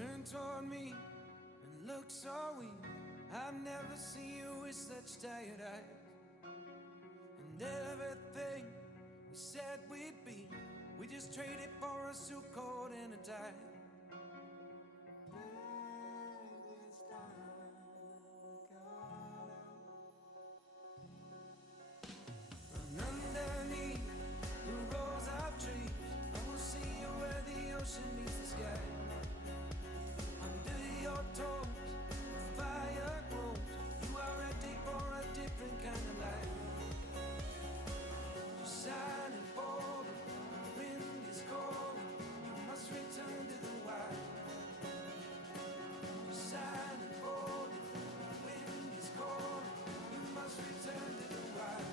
Turn toward me and look so weak. I've never seen you with such tired eyes. And everything we said we'd be, we just traded for a suit coat and a tie. Run underneath the rows of trees, I will see you where the ocean meets the sky. Under your toes, the fire grows. You are ready for a different kind of life. You're shining forward, the wind is calling. You must return to the wild. You're shining forward, the wind is calling. You must return to the wild.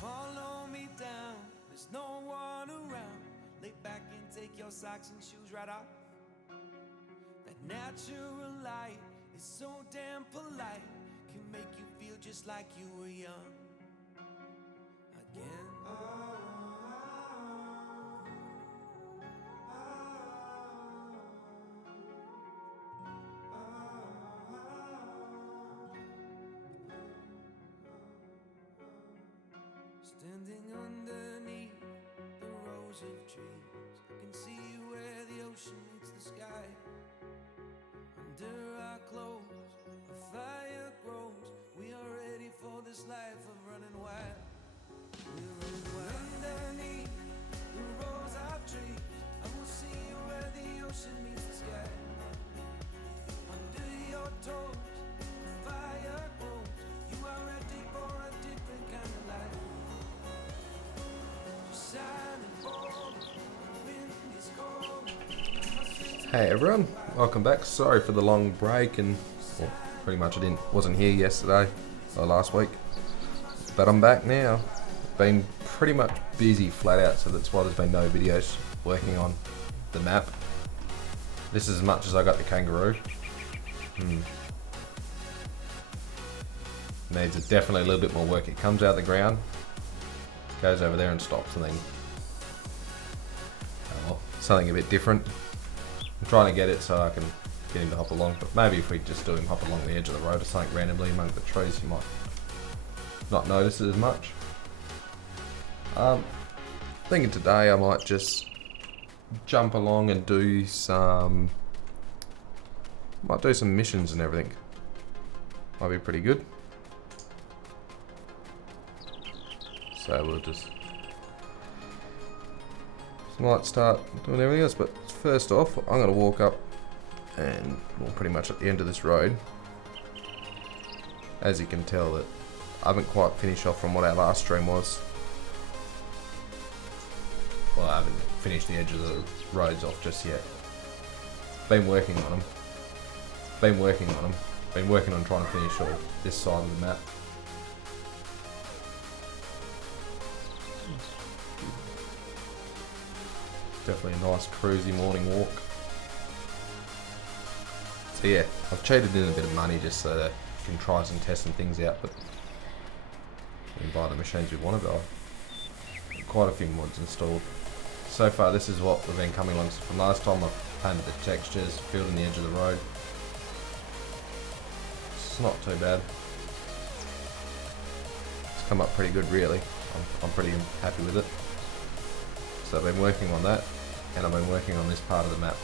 Follow me down, there's no one around. Lay back and take your socks and shoes right off. That natural light is so damn polite, can make you feel just like you were young again. Standing underneath the rows of trees, I can see where the ocean meets the sky. Under our clothes, a fire grows. We are ready for this life of running wild. We're running wild. Underneath the rows of trees, I will see you where the ocean meets the sky. Under your toes, the fire grows. You are ready for a different kind of life. Hey everyone, welcome back. Sorry for the long break, and well, pretty much wasn't here yesterday or last week, but I'm back now. Been pretty much busy flat out, so that's why there's been no videos working on the map. This is as much as I got the kangaroo. Needs definitely a little bit more work. It comes out of the ground, goes over there and stops, and then something a bit different. I'm trying to get it so I can get him to hop along, but maybe if we just do him hop along the edge of the road or something randomly among the trees, you might not notice it as much. Thinking today I might just jump along and do some missions and everything. Might be pretty good. So we'll just might start doing everything else, but first off I'm going to walk up and we're pretty much at the end of this road. As you can tell, that I haven't quite finished off from what our last stream was. Well, I haven't finished the edge of the roads off just yet. Been working on them. Been working on trying to finish all this side of the map. Definitely a nice cruisy morning walk. So yeah, I've cheated in a bit of money just so that we can try some testing things out, but we can buy the machines we want to buy. Quite a few mods installed. So far this is what we've been coming along. So from last time I've painted the textures, filled in the edge of the road. It's not too bad. It's come up pretty good really. I'm pretty happy with it. So I've been working on that, and I've been working on this part of the map.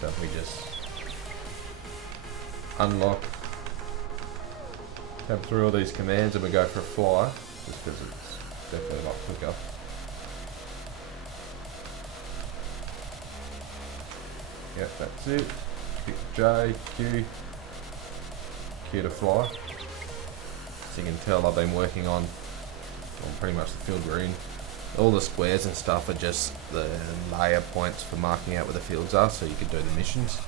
So if we just unlock, come through all these commands, and we go for a fly, just because it's definitely a lot quicker. Yep, that's it. Pick J, Q to fly. So you can tell I've been working on pretty much the field we're in. All the squares and stuff are just the layer points for marking out where the fields are, so you can do the missions.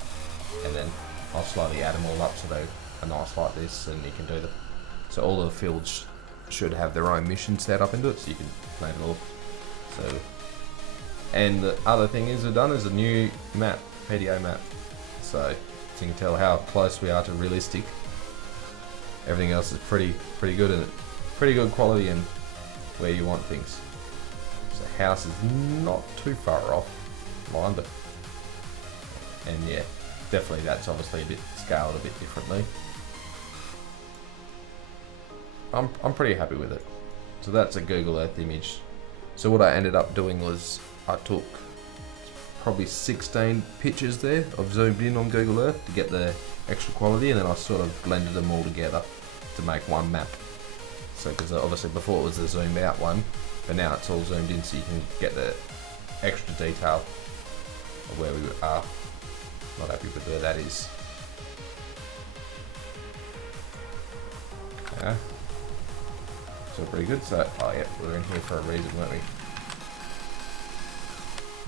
And then I'll slowly add them all up so they are nice like this, and you can do them. So all of the fields should have their own mission set up into it, so you can name it all. So, and the other thing is we've done is a new map. PDA map. So you can tell how close we are to realistic. Everything else is pretty good and pretty good quality and where you want things. So the house is not too far off mine, but and yeah, definitely that's obviously a bit scaled a bit differently. I'm pretty happy with it. So that's a Google Earth image. So what I ended up doing was I took probably 16 pictures there. I've zoomed in on Google Earth to get the extra quality, and then I sort of blended them all together to make one map. So because obviously before it was the zoomed out one, but now it's all zoomed in so you can get the extra detail of where we are. Not happy with where that is. Yeah. So pretty good. So, oh yeah, we were in here for a reason, weren't we?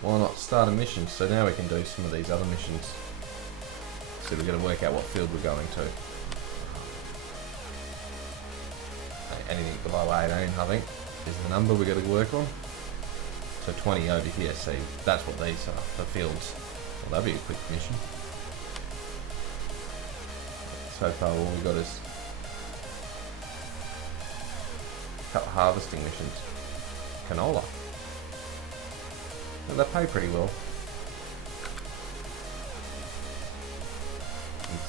Why not start a mission? So now we can do some of these other missions. So we're going to work out what field we're going to. Anything below 18, I think, is the number we're going to work on. So 20 over here, see, that's what these are, the fields. Well, that'll be a quick mission. So far all we've got is a couple harvesting missions. Canola. Well, they pay pretty well. And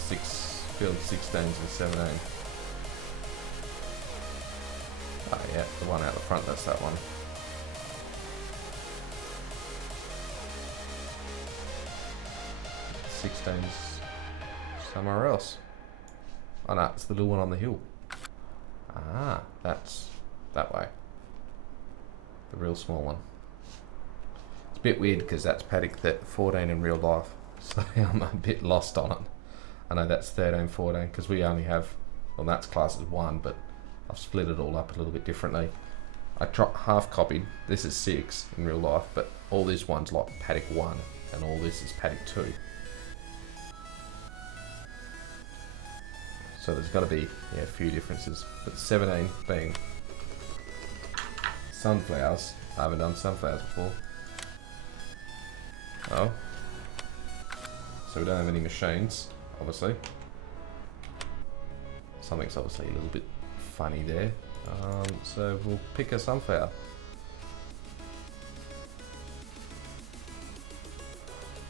field 16s and 17. Oh yeah, the one out the front, that's that one. '16's somewhere else. Oh no, it's the little one on the hill. Ah, that's that way. The real small one. It's a bit weird because that's paddock 14 in real life, so I'm a bit lost on it. I know that's 13, 14 because we only have, well, that's classed as 1, but I've split it all up a little bit differently. I half copied. This is 6 in real life, but all this one's like paddock 1, and all this is paddock 2. So there's got to be a few differences. But 17 being sunflowers. I haven't done sunflowers before. Oh. So we don't have any machines, obviously. Something's obviously a little bit funny there. So we'll pick a sunflower.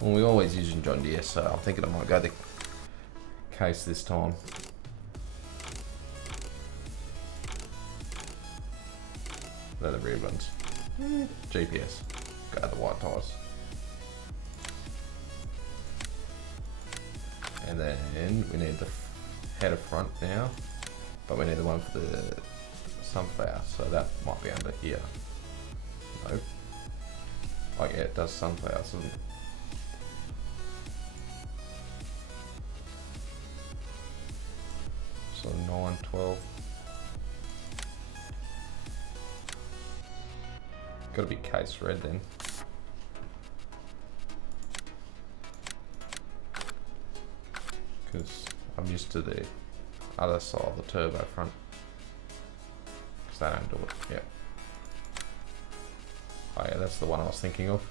Well, we always use John Deere, so I'm thinking I might go the case this time. They're the rear ones. GPS. Go the white tyres. And then we need the header front now, but we need the one for the sunflower, so that might be under here. Nope. Oh yeah, it does sunflowers, doesn't it? So 9, 12. Got to be case red then. Because I'm used to the other side of the turbo front. Because they don't do it. Yeah. Oh yeah, that's the one I was thinking of.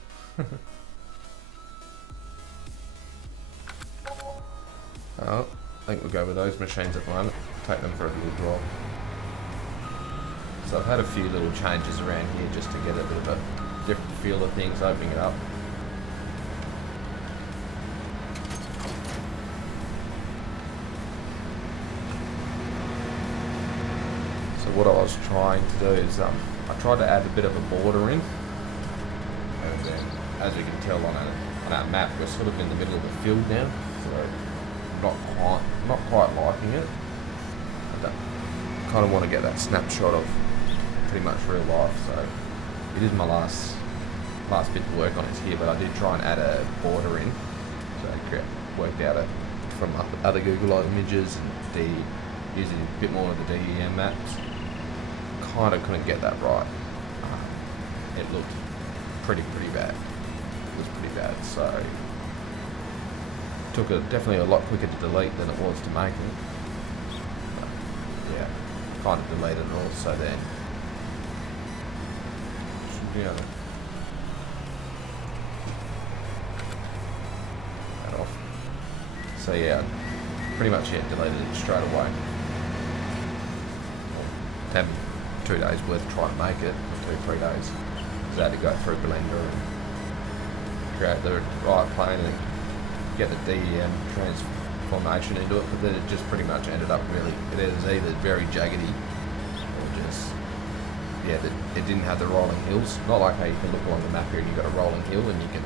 Oh, I think we'll go with those machines at the moment. Take them for a little drive. So I've had a few little changes around here just to get a bit of a different feel of things, opening it up. So what I was trying to do is I tried to add a bit of a border in, and then as we can tell on our map, we're sort of in the middle of the field now, so not quite liking it. I kind of want to get that snapshot of pretty much real life, so it is my last bit to work on is here, but I did try and add a border in, so I worked out from other Google images and using a bit more of the DEM maps. Kind of couldn't get that right. It looked pretty bad. It was pretty bad, so it took definitely a lot quicker to delete than it was to make it. But, yeah, kind of deleted it all, so then So yeah, pretty much deleted it straight away. Had 2 days worth trying to make it, 2-3 days. So I had to go through Blender and create the right plane and get the DEM transformation into it, but then it just pretty much ended up really, it was either very jaggedy or just, yeah, it didn't have the rolling hills. Not like how you can look along the map here and you've got a rolling hill and you can,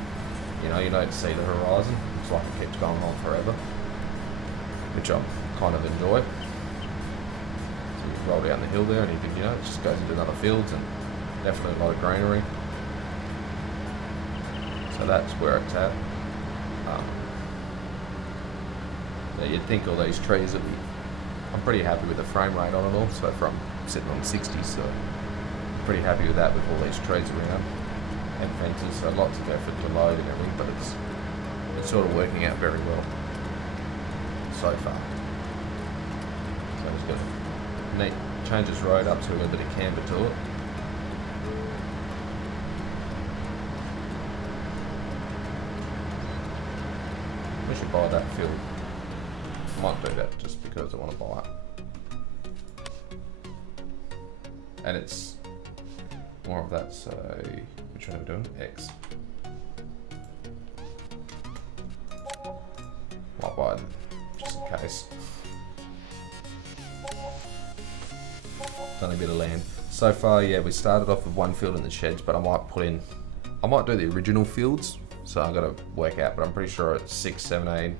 you don't see the horizon. It's like it keeps going on forever, which I kind of enjoy. So you roll down the hill there and you can, it just goes into other fields and definitely a lot of greenery. So that's where it's at. You'd think all these trees would be, I'm pretty happy with the frame rate on it all, so from sitting on 60, so pretty happy with that with all these trees around and fences, so lots of effort to load and everything, but it's sort of working out very well so far. So I'm just going to change this road up to a bit of camber to it. We should buy that field. Might do that just because I want to buy it. And it's more of that, so which one are we doing? X. Might buy it just in case. Done a bit of land. So far, yeah, we started off with 1 field in the sheds, but I might do the original fields. So I've got to work out, but I'm pretty sure it's 6, 17,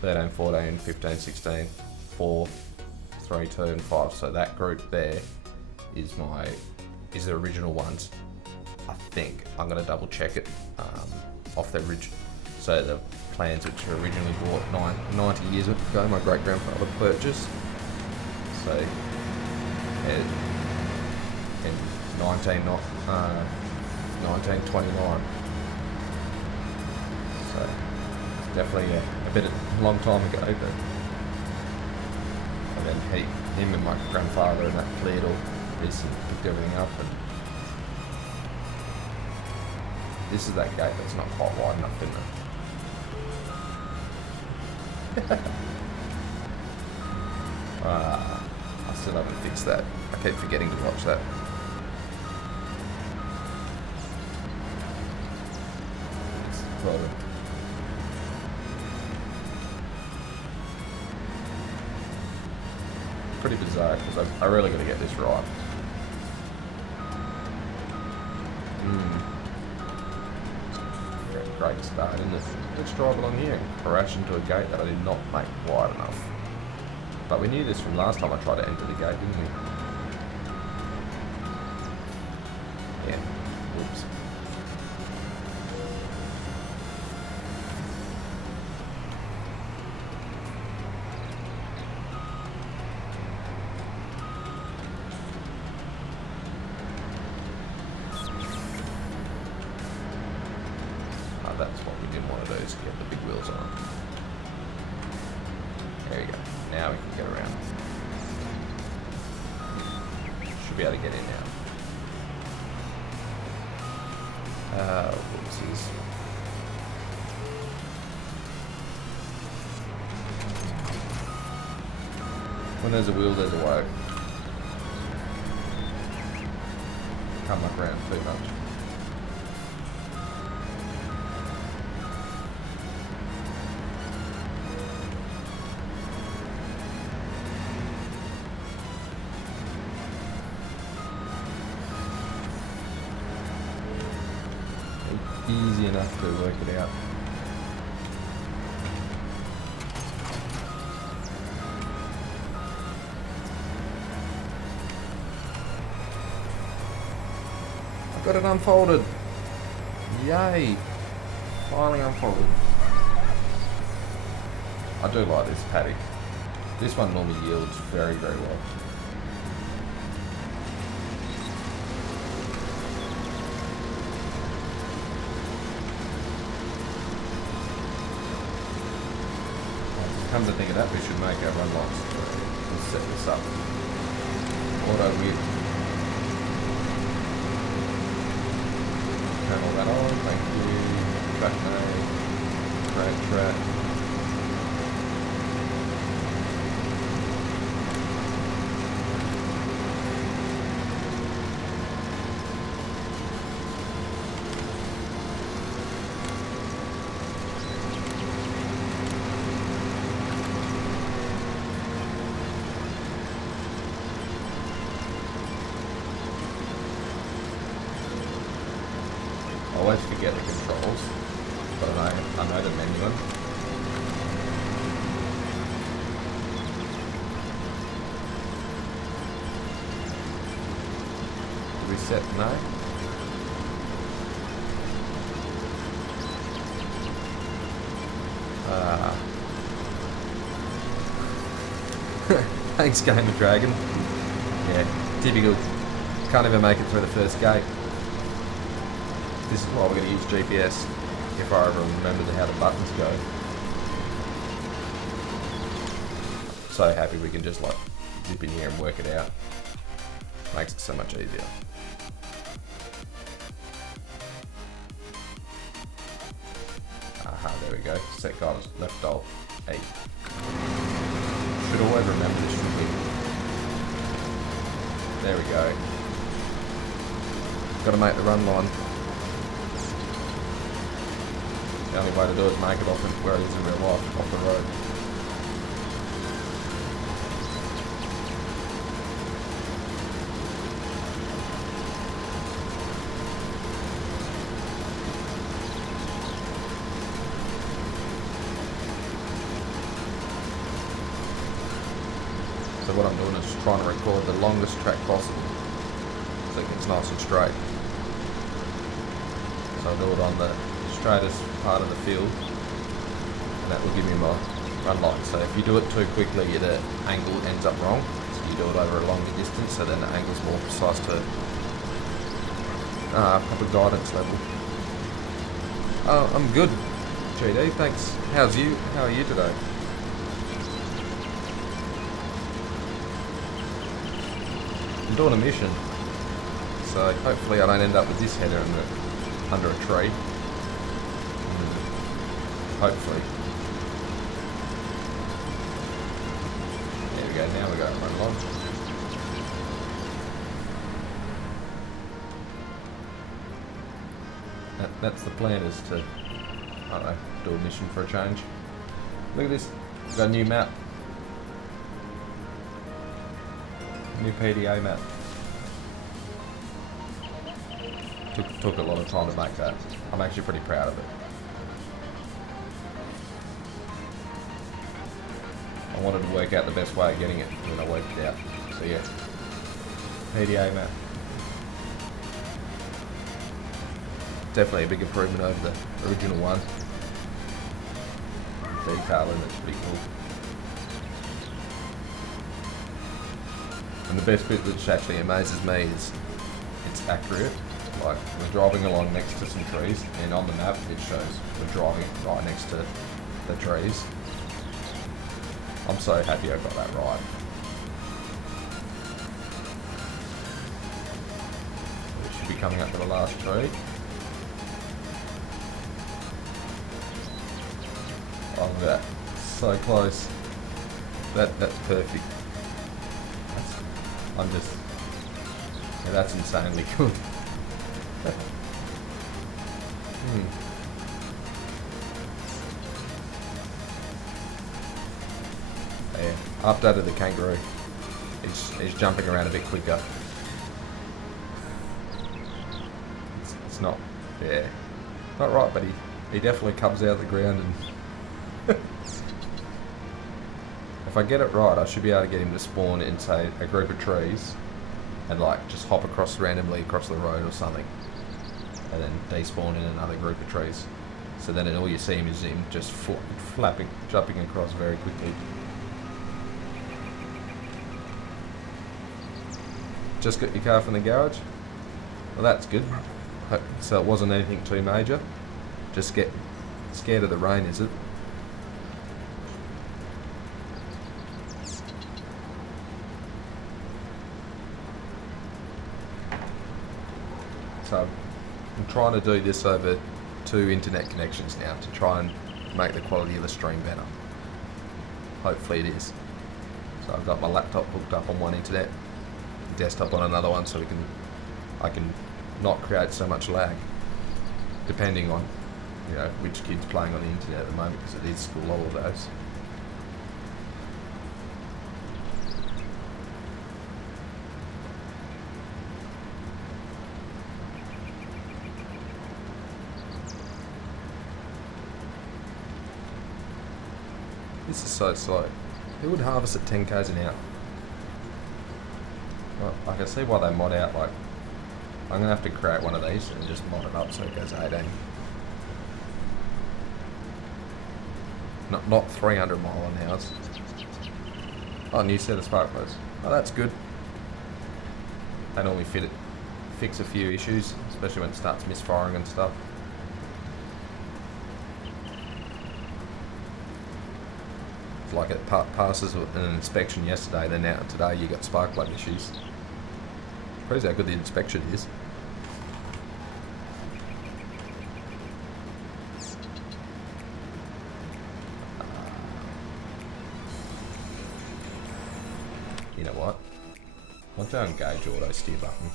13, 14, 15, 16, 4, 3, 2, and 5. So that group there is the original ones. I think I'm going to double check it off the original. So the plans which were originally bought 90 years ago, my great grandfather purchased. So in 1929. So definitely a bit a long time ago, but and then him and my grandfather and that cleared all this and picked everything up, and this is that gate that's not quite wide enough, isn't it? I still haven't fixed that. I keep forgetting to watch that. It's probably pretty bizarre because I really got to get this right. Great start, isn't it? Let's drive along here and crash into a gate that I did not make wide enough. But we knew this from last time I tried to enter the gate, didn't we? Yeah. Whoops. That's what we didn't want to do, is get the big wheels on. There you go. Now we can get around. Should be able to get in now. Whoopsies. When there's a wheel, there's a way. Can't muck around too much. Easy enough to work it out. I've got it unfolded. Yay! Finally unfolded. I do like this paddock. This one normally yields very, very well. Come to think of that, we should make our run lights and set this up. Auto mute. Turn all that on, thank you. Track name, track. always forget the controls, but I know the menu one. Reset no. Thanks, Game of Dragon. Yeah, typical. Can't even make it through the first gate. This is why we're going to use GPS, if I ever remember how the buttons go. So happy we can just like zip in here and work it out. Makes it so much easier. Aha, there we go. Set guide left alt 8. Should always remember this, should we? There we go. Got to make the run line. The only way to do it is make it off where it is in real life, off the road. So what I'm doing is trying to record the longest track possible so it gets nice and straight. So I'll do it on the straightest part of the field, and that will give me my run line. So if you do it too quickly, the angle ends up wrong. So you do it over a longer distance, so then the angle's more precise to proper guidance level. I'm good, GD, thanks. How are you today? I'm doing a mission, so hopefully I don't end up with this header under a tree. Hopefully. There we go, now we got it run along. That's the plan, is to, I don't know, do a mission for a change. Look at this, we've got a new map. New PDA map. Took a lot of time to make that. I'm actually pretty proud of it. I wanted to work out the best way of getting it, and then I worked it out. So yeah, PDA map. Definitely a big improvement over the original one. Detail in it's pretty cool. And the best bit which actually amazes me is it's accurate. Like, we're driving along next to some trees, and on the map it shows we're driving right next to the trees. I'm so happy I got that right. We should be coming up to the last tree. Oh, look at that. So close. That's perfect. Yeah, that's insanely good. Yeah, updated the kangaroo. He's jumping around a bit quicker. It's not, yeah, not right, but he definitely comes out of the ground and if I get it right, I should be able to get him to spawn in, say, a group of trees and like just hop across randomly across the road or something, and then despawn in another group of trees. So then all you see him is him just jumping across very quickly. Just got your car from the garage? Well, that's good. So it wasn't anything too major. Just get scared of the rain, is it? So I'm trying to do this over 2 internet connections now to try and make the quality of the stream better. Hopefully it is. So I've got my laptop hooked up on one internet, desktop on another one, so I can not create so much lag, depending on, you know, which kid's playing on the internet at the moment, because it is school holidays. This is so slow. Who would harvest at 10 k's an hour? Well, I can see why they mod out, like, I'm gonna have to create one of these and just mod it up so it goes 18. Not 300 mile an hour. Oh, new set of spark plugs. Oh, that's good. They normally fix a few issues, especially when it starts misfiring and stuff. It's like it passes an inspection yesterday, then now today you got spark plug issues. Shows how good the inspection is. You know what? I'll go engage auto steer button.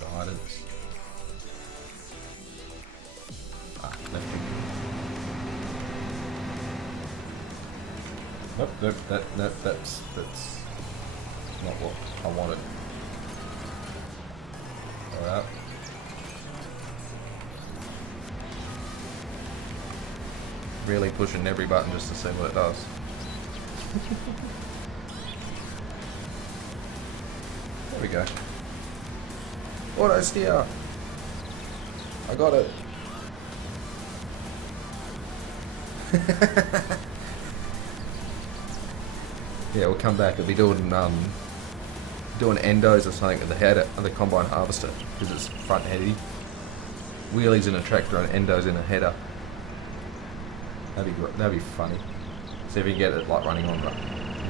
Guidance. Left. Nope, that's not what I wanted. Alright. Really pushing every button just to see what it does. There we go. Auto steer! I got it! Yeah, we'll come back. We'll be doing endos or something at the header of the combine harvester because it's front heady. Wheelies in a tractor and endos in a header. That'd be funny. See if you can get it like running on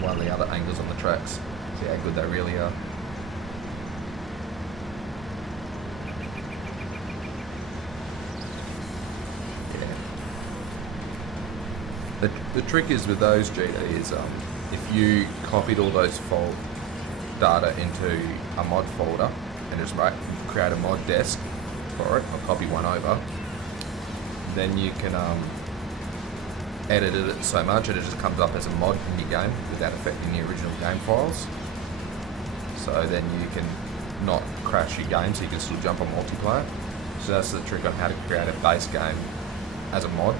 one of the other angles on the tracks. See how good they really are. Yeah. The trick is with those GD is if you copied all those fault data into a mod folder and just create a mod desk for it, or copy one over, then you can edit it so much that it just comes up as a mod in your game without affecting the original game files. So then you can not crash your game, so you can still jump on multiplayer. So that's the trick on how to create a base game as a mod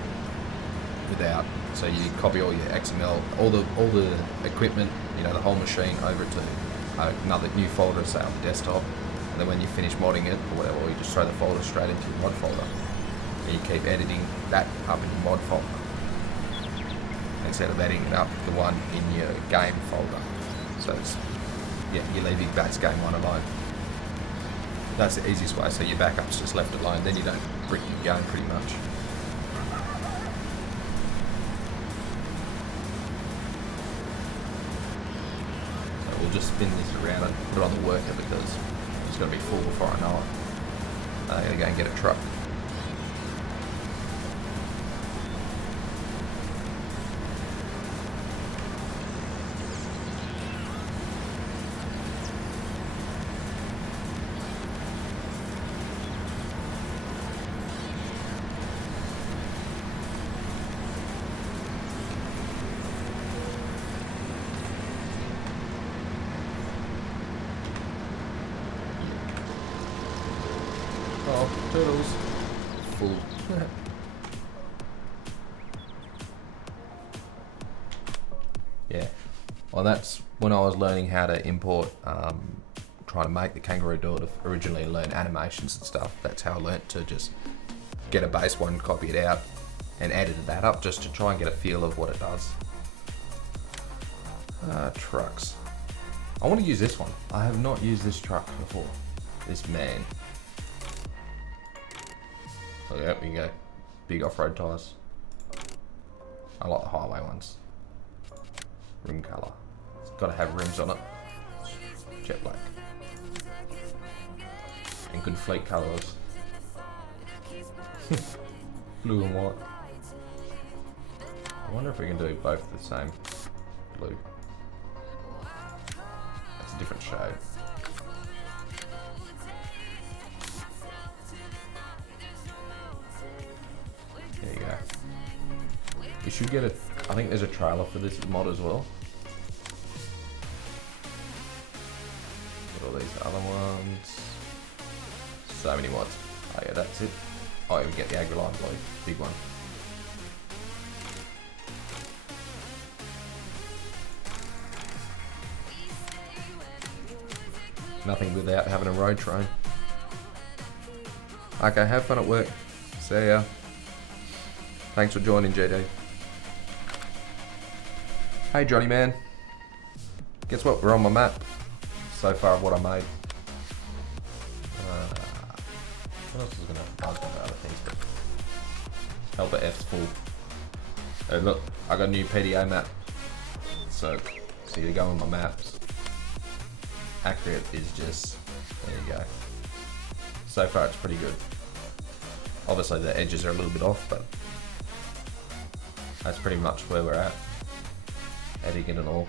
without. So you copy all your XML, all the equipment, you know, the whole machine over to another new folder, say on the desktop, and then when you finish modding it or whatever, you just throw the folder straight into your mod folder. And you keep editing that up in your mod folder instead of editing it up the one in your game folder. So it's, yeah, you leave your base game one alone. That's the easiest way, so your backup's just left alone, then you don't brick your game pretty much. So we'll just spin this around and put it on the worker because it's going to be full before I know it. I'm going to go and get a truck. Oh, turtles. Full. Yeah. Well, that's when I was learning how to import, trying to make the kangaroo door to originally learn animations and stuff. That's how I learnt to just get a base one, copy it out, and edit that up just to try and get a feel of what it does. Trucks. I want to use this one. I have not used this truck before. This man. So yeah, we go. Big off-road tyres. I like the highway ones. Rim colour. It's got to have rims on it. Jet black. And good fleet colours. Blue and white. I wonder if we can do both the same blue. It's a different shade. There you go. We should get I think there's a trailer for this mod as well. What are these other ones? So many mods. Oh yeah, that's it. Oh, you get the agri-line blue, big one. Nothing without having a road train. Okay, have fun at work. See ya. Thanks for joining, JD. Hey, Johnny man. Guess what? We're on my map. So far of what I made. What else is gonna? I was gonna do other things, but Helper F's full. Oh, look, I got a new PDA map. So you go on my maps. Accurate is just, there you go. So far it's pretty good. Obviously the edges are a little bit off, but that's pretty much where we're at. Editing and all.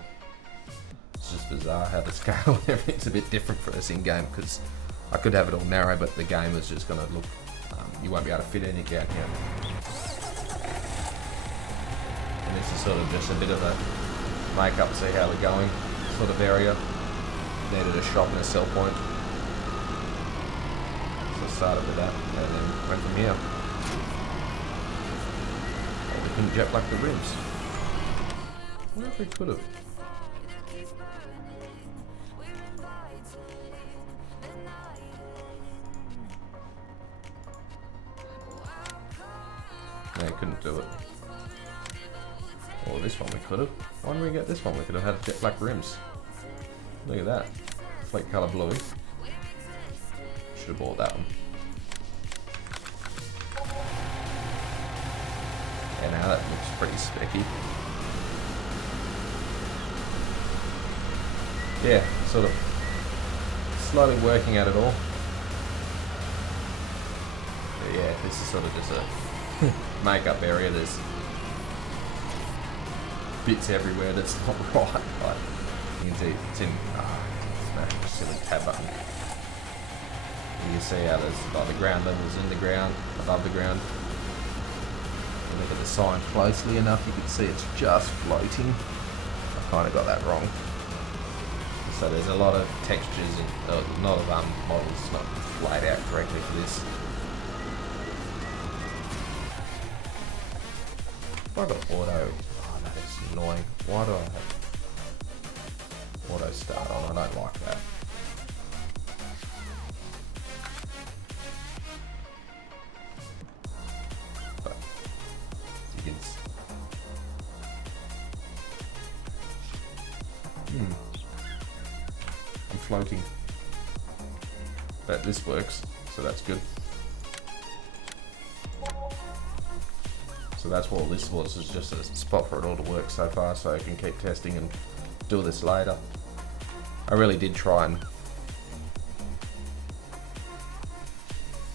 It's just bizarre how the scale and everything's a bit different for us in game, because I could have it all narrow, but the game is just going to look, you won't be able to fit anything down here. And this is sort of just a bit of a make-up, see how we're going sort of area. Needed a shop and a sell point. So I started with that and then went from here. Oh, we couldn't jet black the rims. I wonder if we could have. No, you couldn't do it. Or this one we could have. Why didn't we get this one? We could have had jet black rims. Look at that. Flake colour bluey. Should have bought that one. Yeah, now that looks pretty specky. Yeah, sort of slowly working at it all. But yeah, this is sort of just a makeup area. There's bits everywhere that's not right. Like, you can see it's in smash the silly tab button. You can see how there's like the ground levels in the ground, above the ground. You look at the sign closely enough, you can see it's just floating. I kind of got that wrong. So there's a lot of textures and a lot of models not laid out correctly for this. I got auto. Oh, that is annoying. Why do I have auto start on? I don't like that. But you can. I'm floating. But this works, so that's good. So that's what this was, is just a spot for it all to work so far, so I can keep testing and do this later. I really did try and...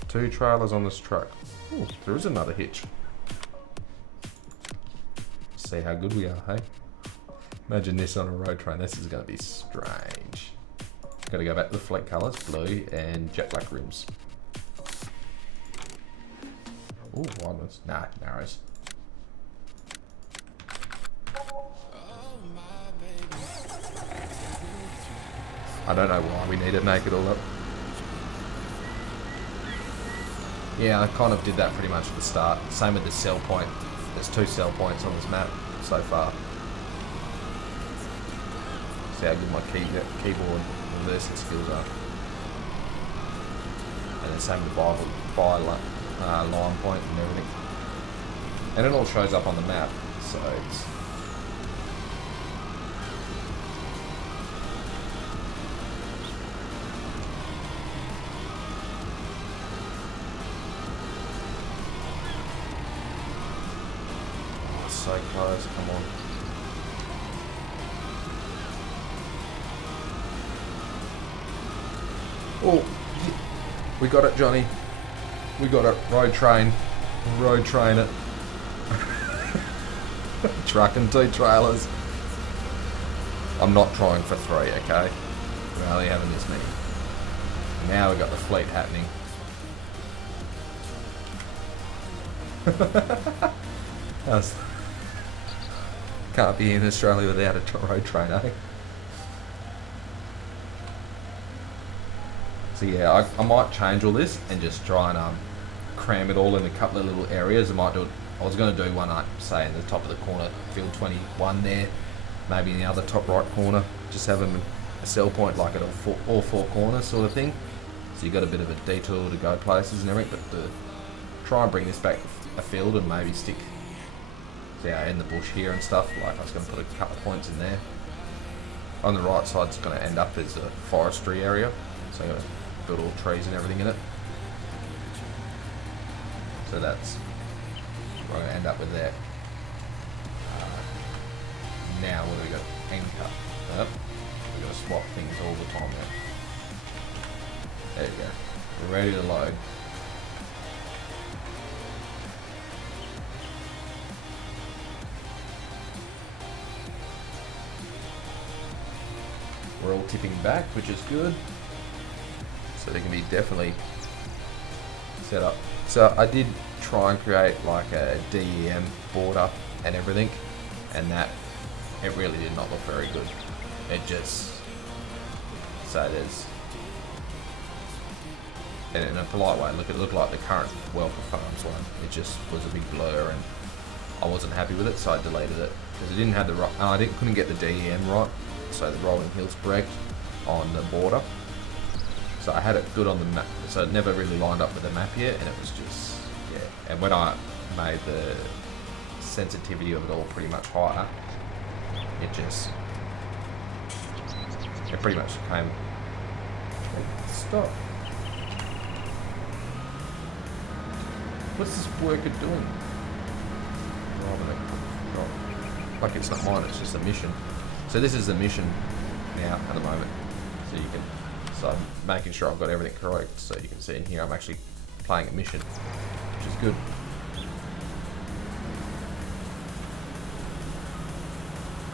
2 trailers on this truck. Ooh, there is another hitch. See how good we are, hey? Imagine this on a road train, this is going to be strange. Gotta go back to the flake colours, blue and jet black rims. Ooh, wide ones. Nah, narrows. I don't know why we need to make it all up. Yeah, I kind of did that pretty much at the start. Same with the sell point. There's 2 sell points on this map so far. See how good my keyboard reversing skills are. And then same with buy line point and everything. And it all shows up on the map, so it's... So close, come on. Oh, we got it, Johnny. We got it. Road train. Road train it. Truck and 2 trailers. I'm not trying for 3, okay? We're only having this many. Now we got the fleet happening. That's... Can't be in Australia without a road train, eh? So yeah, I might change all this and just try and cram it all in a couple of little areas. I might do it. I was going to do one up, say, in the top of the corner, field 21 there, maybe in the other top right corner. Just have them a sell point like at all four corners sort of thing. So you got a bit of a detour to go places and everything. But to try and bring this back a field and maybe stick, in the bush here and stuff. Like I was going to put a couple of points in there. On the right side, it's going to end up as a forestry area. So I'm going to build all trees and everything in it. So that's what I'm going to end up with there. Now, what do we got? Anchor. Yep. We've got to swap things all the time now. There you go. We're ready to load. We're all tipping back, which is good. So they can be definitely set up. So I did try and create like a DEM border and everything, and that it really did not look very good. It just, so there's, and in a polite way, it looked like the current Welker Farms one. It just was a big blur, and I wasn't happy with it, so I deleted it because it didn't have the right. Couldn't get the DEM right, so the rolling hills correct on the border. So I had it good on the map, so it never really lined up with the map yet, and it was just, yeah. And when I made the sensitivity of it all pretty much higher, it pretty much came. Stop. What's this worker doing? Like it's not mine, it's just a mission. So this is the mission now at the moment. So you can, so I'm making sure I've got everything correct. So you can see in here I'm actually playing a mission, which is good.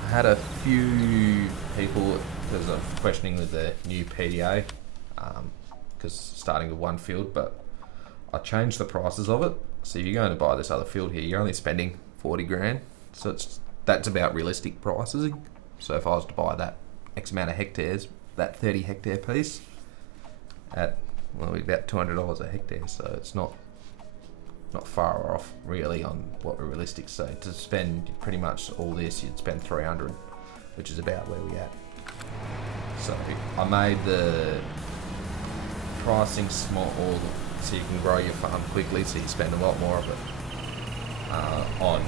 I had a few people, because I'm questioning with the new PDA, because starting with one field, but I changed the prices of it. So if you're going to buy this other field here, you're only spending 40 grand. So that's about realistic prices. So if I was to buy that X amount of hectares, that 30 hectare piece at, well, about $200 a hectare. So it's not far off really on what we're realistic. So to spend pretty much all this, you'd spend 300, which is about where we at. So I made the pricing small, so you can grow your farm quickly, so you spend a lot more of it on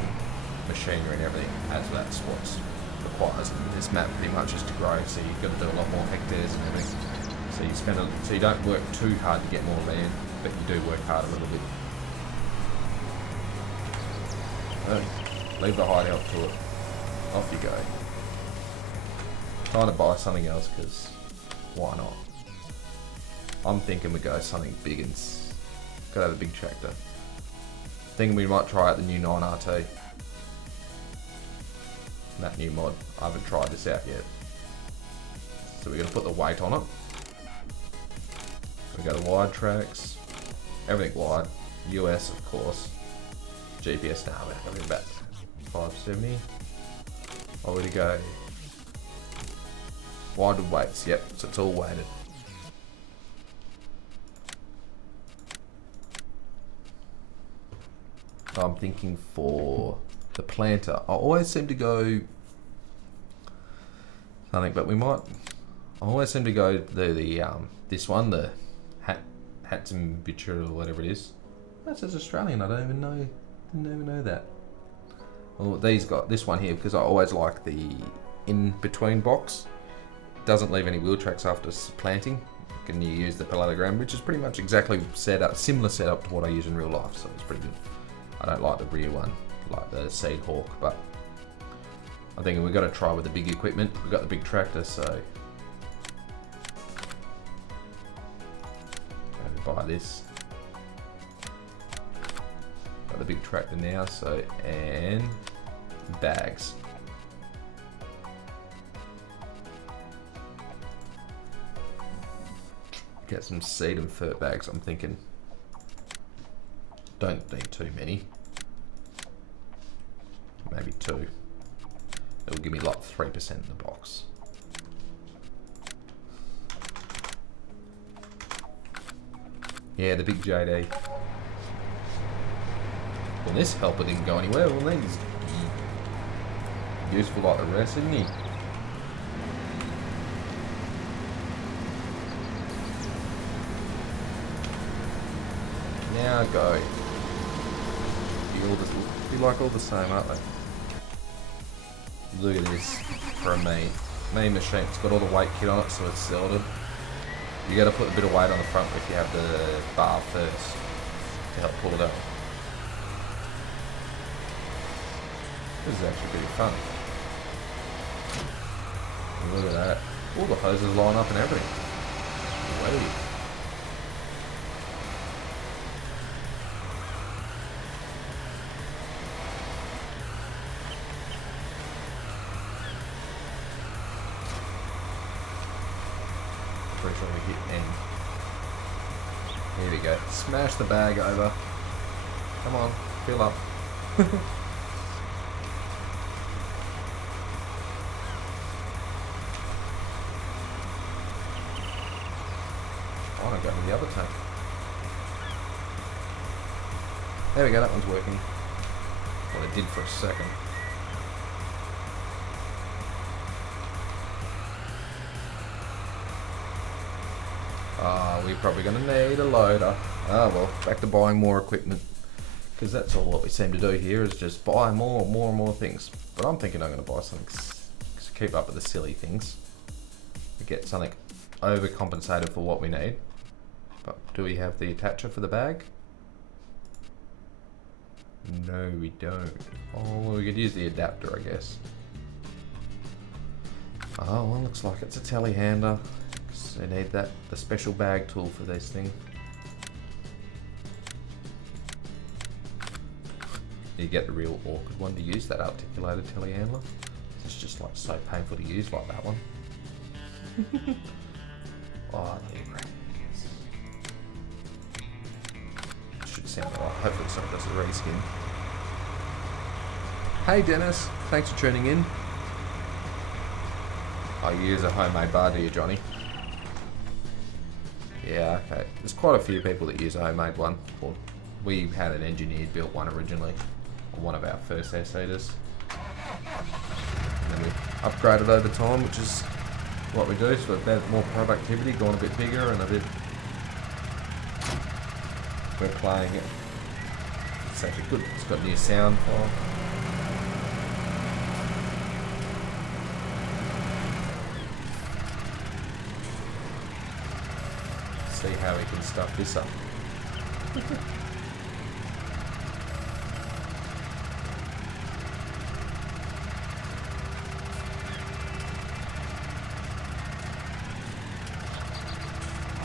machinery and everything, as that's what's requires in this map pretty much is to grow. So you've got to do a lot more hectares and everything. So so you don't work too hard to get more land, but you do work hard a little bit. Leave the hideout to it. Off you go. Trying to buy something else because why not? I'm thinking we go something big and gotta have a big tractor. Thinking we might try out the new 9RT. That new mod. I haven't tried this out yet. So we're gonna put the weight on it. We got the wide tracks, everything wide. US of course. GPS now, we're going back 570. Oh, where to go? Wide with weights, yep, so it's all weighted. I'm thinking for the planter, I always seem to go something, but I always seem to go this one, the Hatson Butcher or whatever it is. That says Australian, I didn't even know that. Well, these got this one here because I always like the in-between box. Doesn't leave any wheel tracks after planting. Can you use the parallelogram, which is pretty much exactly similar setup to what I use in real life, so it's pretty good. I don't like the rear one, like the Seed Hawk, but I think we've got to try with the big equipment. We've got the big tractor, so maybe buy this. Got the big tractor now, so, and bags. Get some seed and fert bags, I'm thinking. Don't need too many. Maybe 2. It'll give me like 3% in the box. Yeah, the big JD. Well, this helper didn't go anywhere. Well, he's useful like the rest, isn't he? Now go. Be like all the same, aren't they? Look at this for a main machine. It's got all the weight kit on it, so it's seldom. You got to put a bit of weight on the front if you have the bar first to help pull it up. This is actually pretty fun. Look at that. All the hoses line up and everything. Whoa. Pretty sure we hit N. Here we go. Smash the bag over. Come on, fill up. I want to go to the other tank. There we go, that one's working. Well, it did for a second. We're probably going to need a loader. Well, back to buying more equipment. Because that's all what we seem to do here, is just buy more and more things. But I'm thinking I'm going to buy something to keep up with the silly things. We get something overcompensated for what we need. But do we have the attacher for the bag? No, we don't. Oh, well, we could use the adapter, I guess. Oh, well, looks like it's a telehandler. They need the special bag tool for this thing. You get the real awkward one to use, that articulated telehandler. It's just like so painful to use like that one. Oh, should sound alright. Hopefully it's not just a reskin. Hey Dennis, thanks for tuning in. I use a homemade bar, do you, Johnny? Yeah, okay. There's quite a few people that use a homemade one. Well, we had an engineered built one originally on one of our first S-Eaters. And then we upgraded over time, which is what we do, so we've had more productivity, gone a bit bigger and a bit... We're playing it. It's actually good. It's got new sound for. See how we can stuff this up.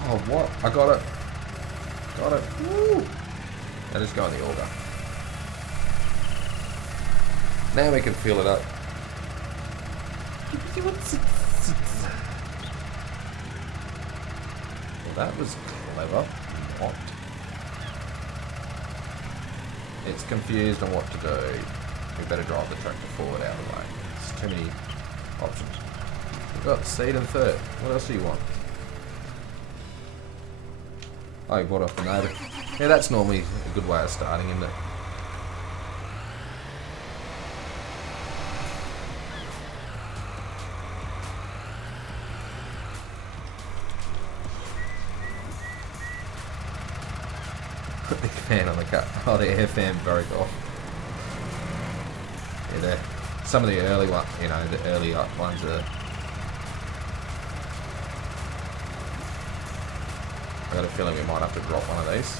Oh, what? I got it. Got it. Woo! Now just go in the auger. Now we can fill it up. Well, that was clever. What? It's confused on what to do. We better drive the tractor forward out of the way. There's too many options. We've got seed and third. What else do you want? Oh, you bought off the neighbour. Yeah, that's normally a good way of starting, isn't it? Put the fan on the cut. Oh, the air fan broke off. Yeah, some of the early ones, you know, the early ones are... I got a feeling we might have to drop one of these.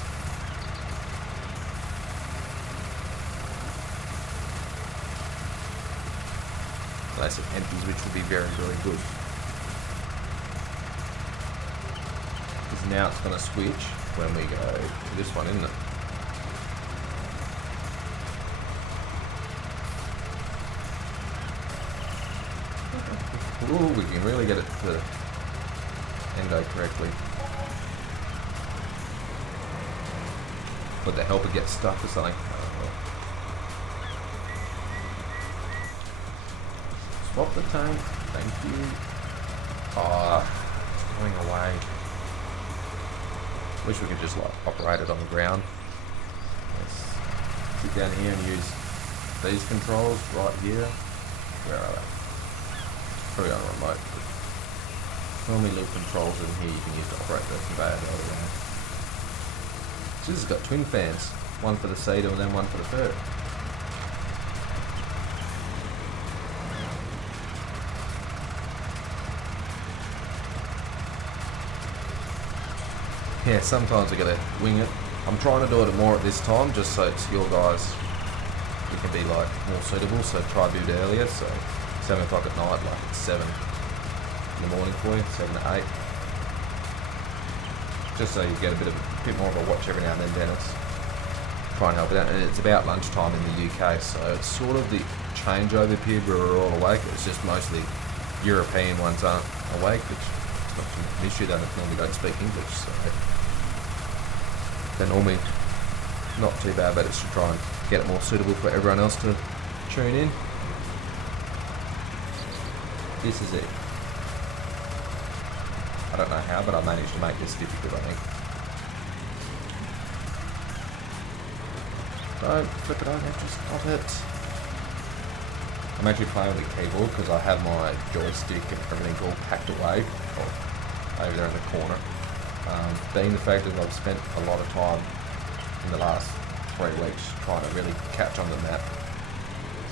Unless it empties, which would be very, very good. Because now it's going to switch when we go to this one, isn't it? Ooh, we can really get it to endo correctly. Would the helper get stuck or something? Swap the tank. Thank you. Ah, it's going away. Wish we could just like operate it on the ground. Yes. get down here and use these controls right here. Where are they? Probably on a remote. But normally little controls in here you can use to operate the conveyor belt around. So this has got twin fans, one for the seeder and then one for the third. Yeah, sometimes I gotta wing it. I'm trying to do it more at this time, just so it's your guys, it can be like more suitable. So try build earlier, so 7 o'clock at night, like it's 7 in the morning for you, 7 to 8. Just so you get a bit more of a watch every now and then, Dennis. Try and help it out. And it's about lunchtime in the UK, so it's sort of the changeover period where we're all awake. It's just mostly European ones aren't awake, which is not an issue. They normally don't speak English, so they're normally not too bad, but it's to try and get it more suitable for everyone else to tune in. This is it. I don't know how, but I managed to make this difficult, I think. Don't flip it over, just stop it. I'm actually playing with the keyboard because I have my joystick and everything all packed away over there in the corner. Being the fact that I've spent a lot of time in the last 3 weeks trying to really catch on the map.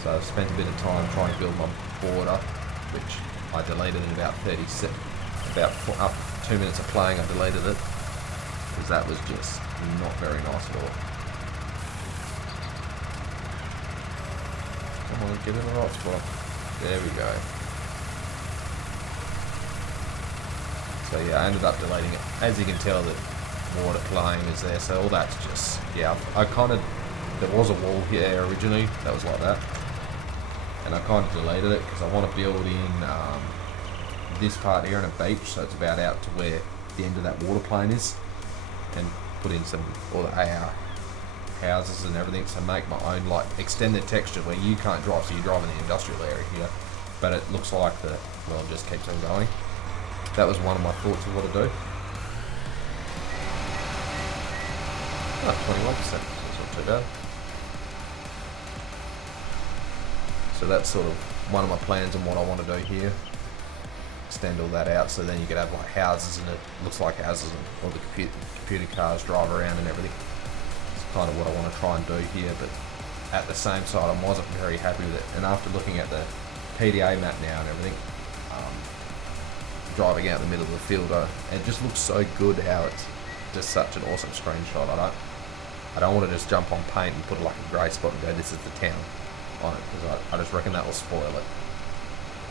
So I've spent a bit of time trying to build my border, which I deleted in about 30 seconds. About 2 minutes of playing, I deleted it because that was just not very nice at all. Come on, get in the right spot. There we go. So yeah, I ended up deleting it. As you can tell, the water playing is there, so all that's just, yeah, there was a wall here originally that was like that, and I kind of deleted it because I want to build in this part here in a beach, so it's about out to where the end of that water plane is, and put in all the AR houses and everything, so make my own, like, extend the texture where you can't drive, so you drive in the industrial area here, but it looks like the world just keeps on going. That was one of my thoughts of what to do. Oh, 21%, that's not too bad. So that's sort of one of my plans and what I want to do here. Extend all that out, so then you could have like houses, and it looks like houses, and all the computer cars drive around and everything. It's kind of what I want to try and do here, but at the same side I wasn't very happy with it, and after looking at the PDA map now and everything, driving out in the middle of the field, it just looks so good how it's just such an awesome screenshot. I don't want to just jump on paint and put like a grey spot and go, this is the town on it, because I just reckon that will spoil it.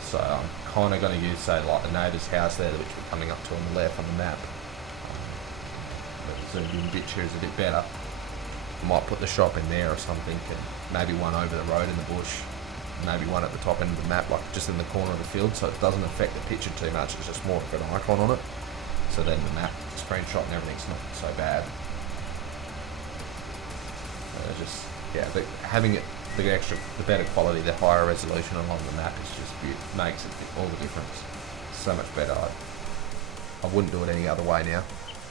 So I'm kind of going to use, say, like the neighbour's house there, which we're coming up to on the left on the map. But the zoomed in picture is a bit better. I might put the shop in there or something, and maybe one over the road in the bush, maybe one at the top end of the map, like just in the corner of the field, so it doesn't affect the picture too much. It's just more of an icon on it, so then the map, the screenshot and everything's not so bad. Just, yeah, but having it, the better quality, the higher resolution along the map is just makes it all the difference. So much better. I wouldn't do it any other way now.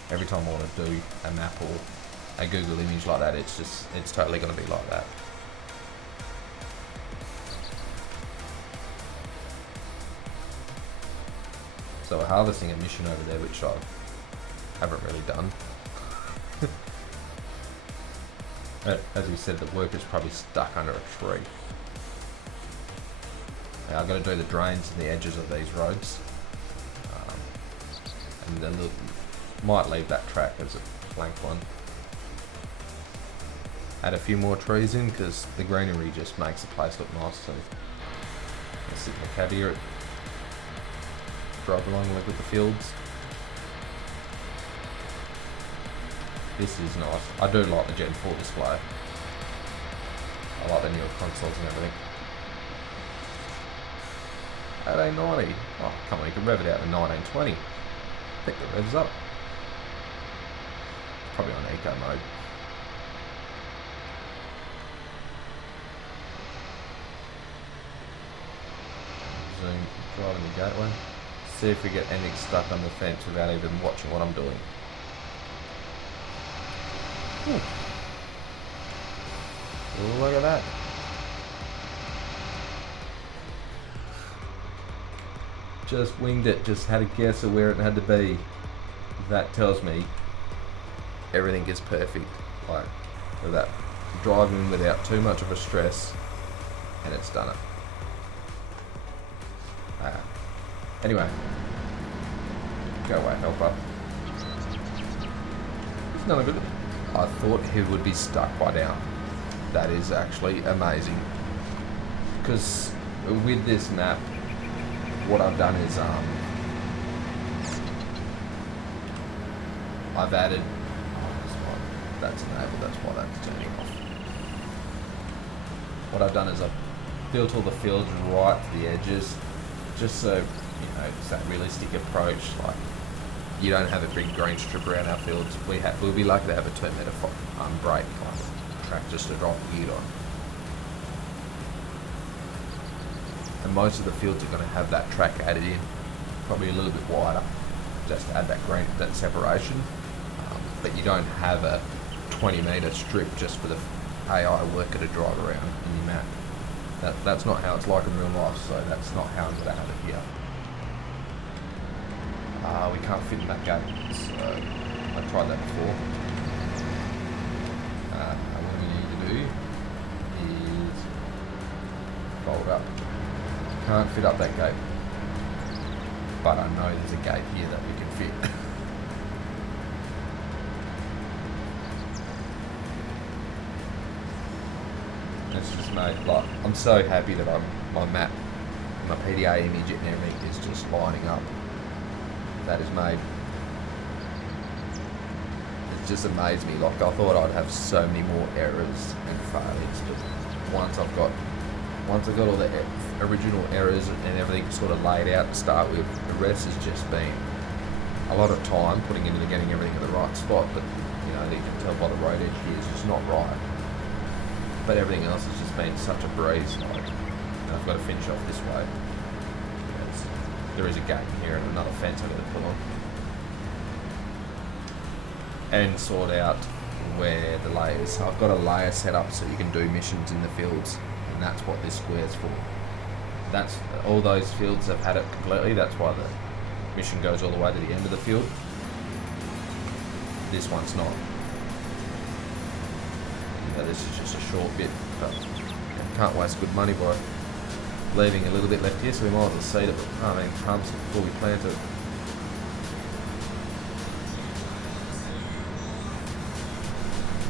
Every time I want to do a map or a Google image like that, it's totally going to be like that. So we're harvesting a mission over there, which I haven't really done. As we said, the worker's probably stuck under a tree. Now I've got to do the drains and the edges of these roads, and then might leave that track as a flank one. Add a few more trees in because the greenery just makes the place look nice. So I'll sit in the cab here, drive along with the fields. This is nice. I do like the Gen 4 display. I like the newer consoles and everything. At A90. Oh, come on, you can rev it out to 1920. Pick the revs up. Probably on eco mode. Zoom, driving the gateway. See if we get anything stuck on the fence without even watching what I'm doing. Look at that. Just winged it, just had a guess of where it had to be. That tells me everything is perfect. Like, look at that. Driving without too much of a stress, and it's done it. Anyway, go away, helper. It's not a good. I thought he would be stuck by now. That is actually amazing. Because with this map, what I've done is I've added. That's enabled. That's why that's turning off. What I've done is I've built all the fields right to the edges, just so it's that realistic approach. Like, you don't have a big green strip around our fields. We'll be lucky to have a 2-metre break kind of track just to drop the gear on. And most of the fields are going to have that track added in, probably a little bit wider, just to add that separation. But you don't have a 20-metre strip just for the AI worker to drive around in your map. That's not how it's like in real life, so that's not how I'm going to have it here. We can't fit in that gate, so I tried that before. What we need to do is fold up. Can't fit up that gate, but I know there's a gate here that we can fit. It's just made, like, I'm so happy that my map, my PDA image and everything is just lining up. That is made. It just amazed me. Like, I thought I'd have so many more errors and failures, but once I got all the original errors and everything sort of laid out to start with, the rest has just been a lot of time putting into getting everything in the right spot. But you can tell by the road edge here is just not right. But everything else has just been such a breeze. Like, I've got to finish off this way. There is a gate here and another fence I've got to put on. And sort out where the layers. I've got a layer set up so you can do missions in the fields, and that's what this square's for. That's all those fields have had it completely. That's why the mission goes all the way to the end of the field. This one's not. This is just a short bit, but can't waste good money by leaving a little bit left here, so we might as well seed it. Pumps before we plant it.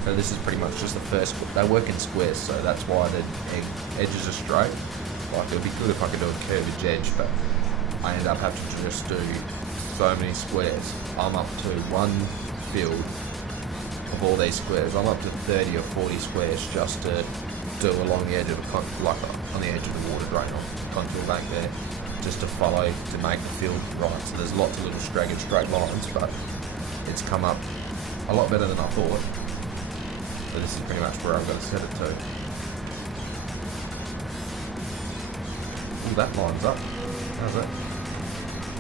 So this is pretty much just the first. They work in squares, so that's why the edges are straight. Like, it would be good if I could do a curved edge, but I end up having to just do so many squares. I'm up to one field of all these squares. I'm up to 30 or 40 squares just to do along the edge of the on the edge of the water drain off the contour bank there, just to follow to make the field right. So there's lots of little stragged straight lines, but it's come up a lot better than I thought. So this is pretty much where I'm going to set it to. Ooh, that lines up. How's that?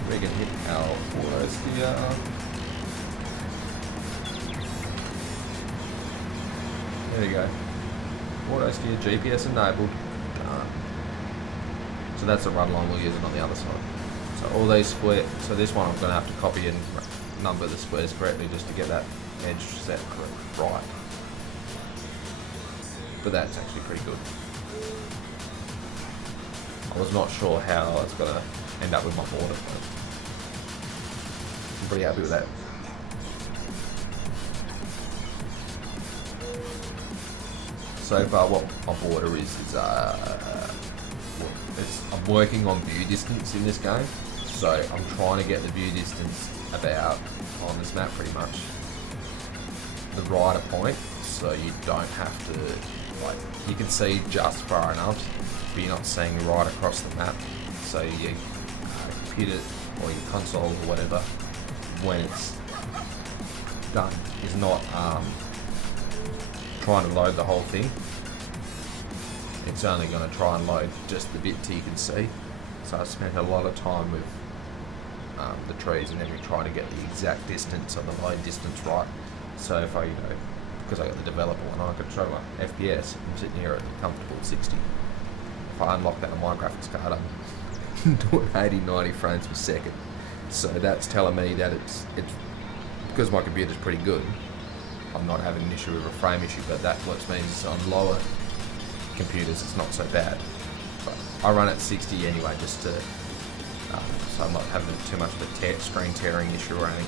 We're going to hit our auto steer. There you go. Auto steer, GPS enabled. So that's the run line we'll use it on the other side. So all these squares, so this one I'm going to have to copy and number the squares correctly just to get that edge set right. But that's actually pretty good. I was not sure how it's going to end up with my border, but I'm pretty happy with that. So far, what my border is I'm working on view distance in this game, so I'm trying to get the view distance about on this map pretty much the right point, so you don't have to, like, you can see just far enough, but you're not seeing right across the map. So your computer or your console or whatever, when it's done, is not trying to load the whole thing. It's only going to try and load just the bit you can see. So I spent a lot of time with the trees and everything trying to get the exact distance or the load distance right. So if I because I got the developer one, I control my FPS. I'm sitting here at a comfortable 60. If I unlock that on my graphics card, I'm doing 80, 90 frames per second. So that's telling me that it's because my computer's pretty good. I'm not having an issue with a frame issue, but that what means on lower computers it's not so bad. But I run at 60 anyway, just to so I'm not having too much of a screen tearing issue or anything.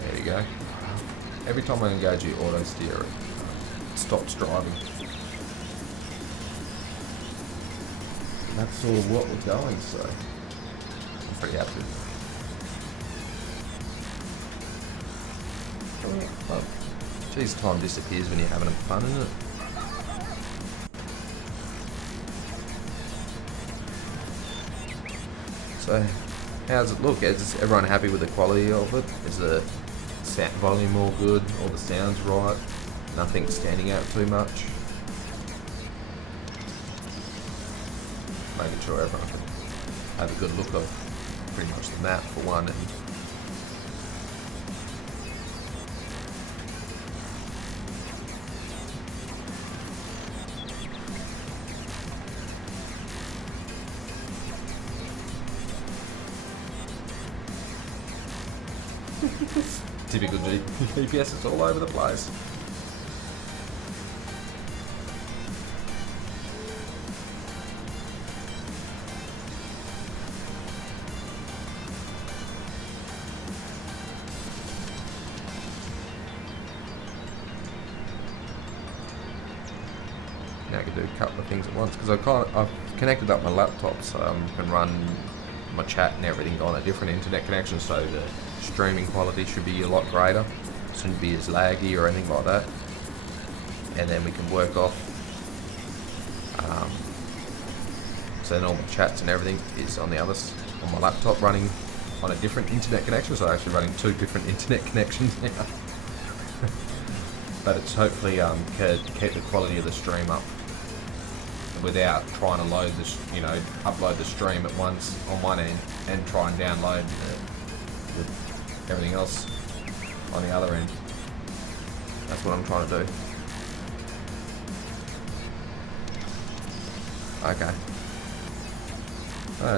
There you go. Every time I engage the auto steer, it stops driving. And that's sort of what we're going, so I'm pretty happy with it. Oh, geez, time disappears when you're having fun, isn't it? So, how's it look? Is everyone happy with the quality of it? Is the sound volume all good? All the sounds right? Nothing standing out too much? Making sure everyone can have a good look of pretty much the map for one. And typical GPS is all over the place. Now I can do a couple of things at once because I've connected up my laptop so I can run my chat and everything on a different internet connection, so the streaming quality should be a lot greater. Shouldn't be as laggy or anything like that. And then we can work off. So then all my chats and everything is on on my laptop running on a different internet connection. So I'm actually running 2 different internet connections now. But it's hopefully keep the quality of the stream up without trying to load this, upload the stream at once on one end and try and download with everything else on the other end. That's what I'm trying to do. Okay.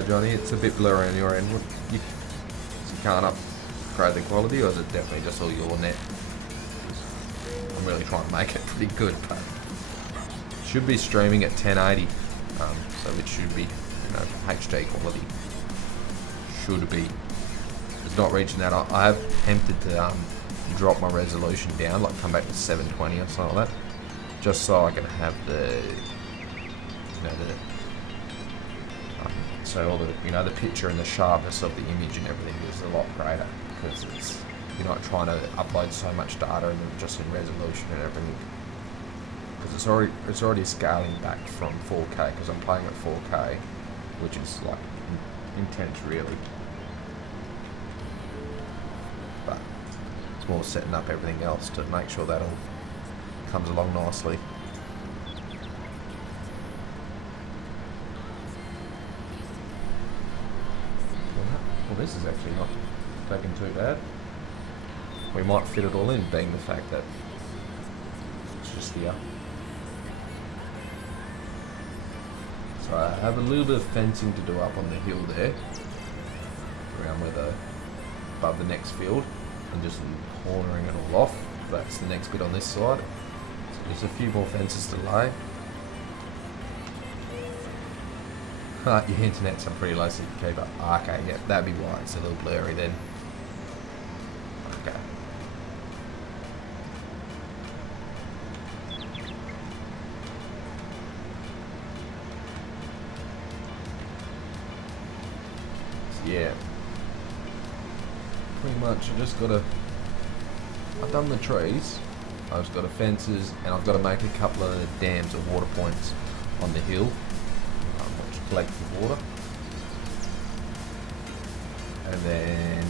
Johnny, it's a bit blurry on your end. You can't upgrade the quality, or is it definitely just all your net? I'm really trying to make it pretty good, but should be streaming at 1080, so it should be, HD quality. Should be. It's not reaching that. I have tempted to drop my resolution down, like come back to 720 or something like that, just so I can have so all the, the picture and the sharpness of the image and everything is a lot greater, because you're not trying to upload so much data and just in resolution and everything. Because it's already scaling back from 4K, because I'm playing at 4K, which is like intense really. But it's more setting up everything else to make sure that all comes along nicely. Well, this is actually not taking too bad. We might fit it all in, being the fact that it's just here. So I have a little bit of fencing to do up on the hill there, around where above the next field, and just cornering it all off. That's the next bit on this side. So there's a few more fences to lay. Your internet's on pretty low, so you can keep up. Okay, yeah, that'd be why it's a little blurry then. Okay. So yeah, pretty much I just gotta. I've done the trees. I've just got the fences, and I've got to make a couple of dams or water points on the hill. Collect the water, and then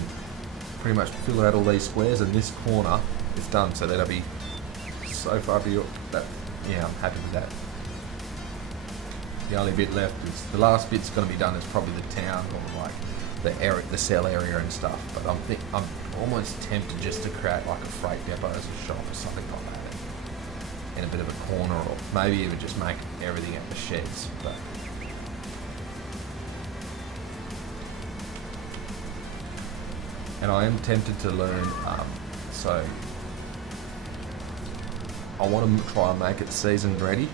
pretty much fill out all these squares, and this corner is done, so that'll be so far. Yeah, I'm happy with that. The only bit left is the last bit's going to be done is probably the town or like the area, the cell area and stuff. But I'm almost tempted just to create like a freight depot as a shop or something like that in a bit of a corner, or maybe even just make everything at the sheds. But and I am tempted to learn. So I want to try and make it season ready.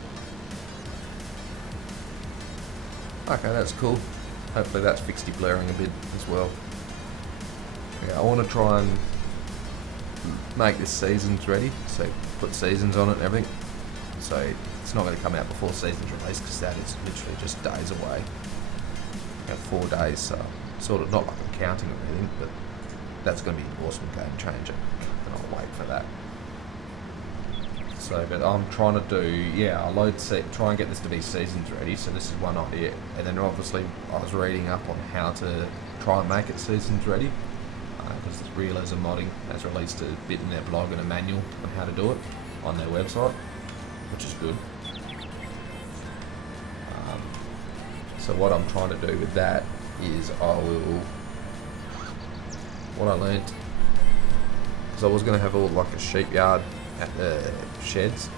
Okay, that's cool. Hopefully that's fixed the blurring a bit as well. Yeah, I want to try and make this seasons ready, so put seasons on it and everything. So it's not going to come out before season's release because that is literally just days away. 4 days, so sort of not like I'm counting or anything, but that's going to be an awesome game changer, and I'll wait for that. So, but I'm trying to do, I'll try and get this to be seasons ready, so this is one idea. And then obviously I was reading up on how to try and make it seasons ready, because this Realism Modding has released a bit in their blog and a manual on how to do it on their website, which is good. So what I'm trying to do with that is what I learnt is I was going to have all like a sheep yard at the sheds,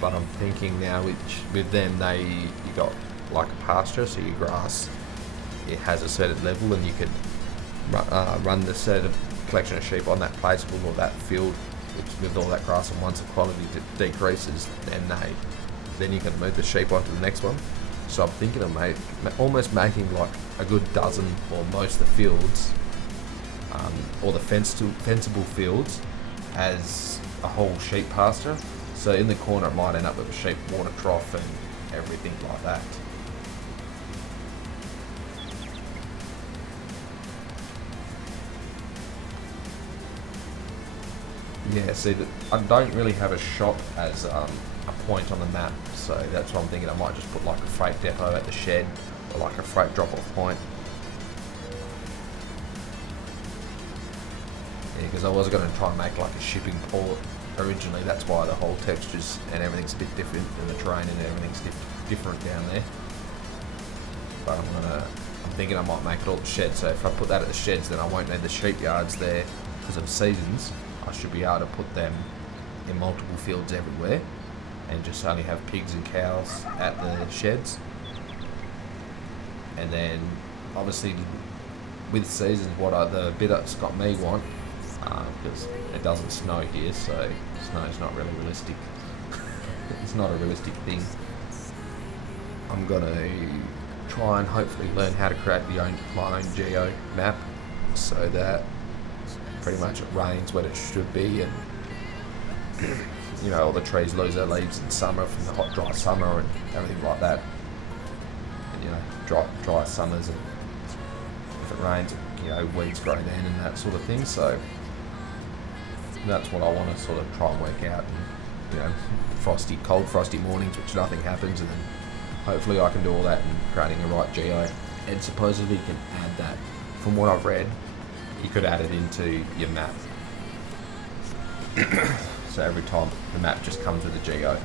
but I'm thinking now with them you got like a pasture, so your grass, it has a certain level and you could run the certain collection of sheep on that place or that field with all that grass, and once the quality decreases then you can move the sheep onto the next one. So I'm thinking of almost making like a good dozen or most of the fields or the fenceable fields as a whole sheep pasture. So in the corner it might end up with a sheep water trough and everything like that. Yeah, see, I don't really have a shop as a point on the map, so that's what I'm thinking. I might just put like a freight depot at the shed or like a freight drop-off point. Yeah, because I was going to try and make like a shipping port originally. That's why the whole textures and everything's a bit different, and the terrain and everything's different down there. But I'm thinking I might make it all the sheds. So if I put that at the sheds, then I won't need the sheep yards there because of seasons. I should be able to put them in multiple fields everywhere, and just only have pigs and cows at the sheds. And then obviously with seasons, the bit that's got me want, because it doesn't snow here, so snow's not really realistic. It's not a realistic thing. I'm gonna try and hopefully learn how to create my own geo map, so that pretty much it rains when it should be, and all the trees lose their leaves in summer from the hot dry summer and everything like that, and dry summers, and if it rains, weeds grow then and that sort of thing. So that's what I want to sort of try and work out, and cold frosty mornings which nothing happens, and then hopefully I can do all that and creating a right geo. And supposedly you can add that, from what I've read, you could add it into your map. So every time the map just comes with a geo.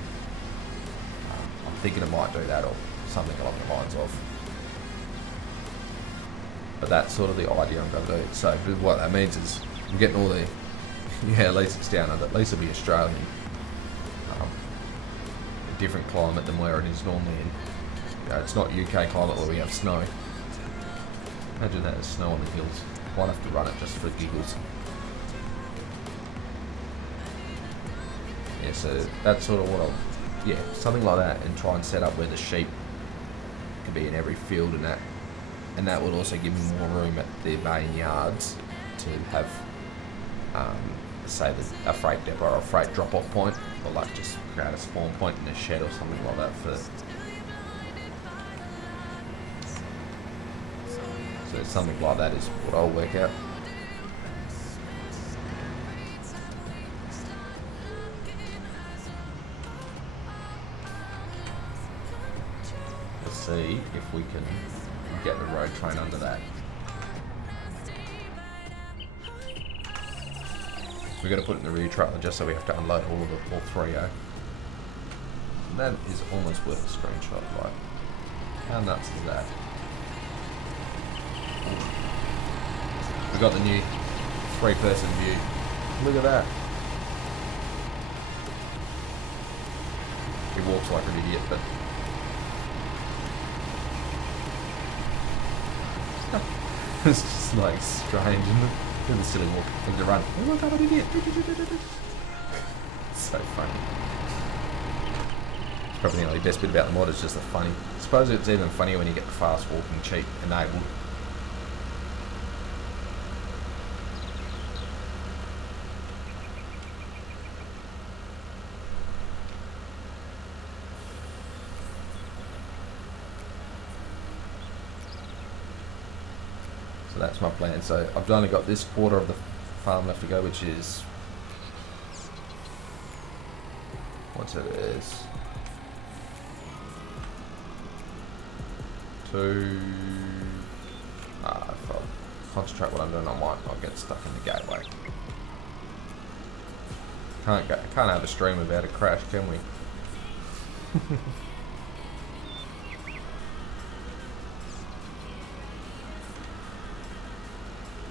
I'm thinking it might do that or something along the lines of. But that's sort of the idea I'm going to do. So what that means is I'm getting all the, at least it's down under, at least it'll be Australian. A different climate than where it is normally in. It's not UK climate where we have snow. Imagine that, there's snow on the hills. Might have to run it just for giggles. Yeah, so that's sort of what something like that, and try and set up where the sheep could be in every field, and that would also give me more room at the main yards to have, say, a freight depot or a freight drop-off point, or like just create a spawn point in a shed or something like that for. So something like that is what I'll work out. Let's see if we can get the road train under that. We've got to put it in the rear trailer just so we have to unload all three, eh? That is almost worth a screenshot, like, how nuts is that? We got the new 3-person view. Look at that. He walks like an idiot, but it's just like strange, isn't it? Look at the silly walk. Look at the run. Oh my god, I'm an idiot. It's so funny. It's probably the only best bit about the mod is just the funny. I suppose it's even funnier when you get the fast walking cheat enabled. So that's my plan. So I've only got this quarter of the farm left to go, which is, what's it is? If I concentrate what I'm doing, I might not get stuck in the gateway. Can't have a stream without a crash, can we?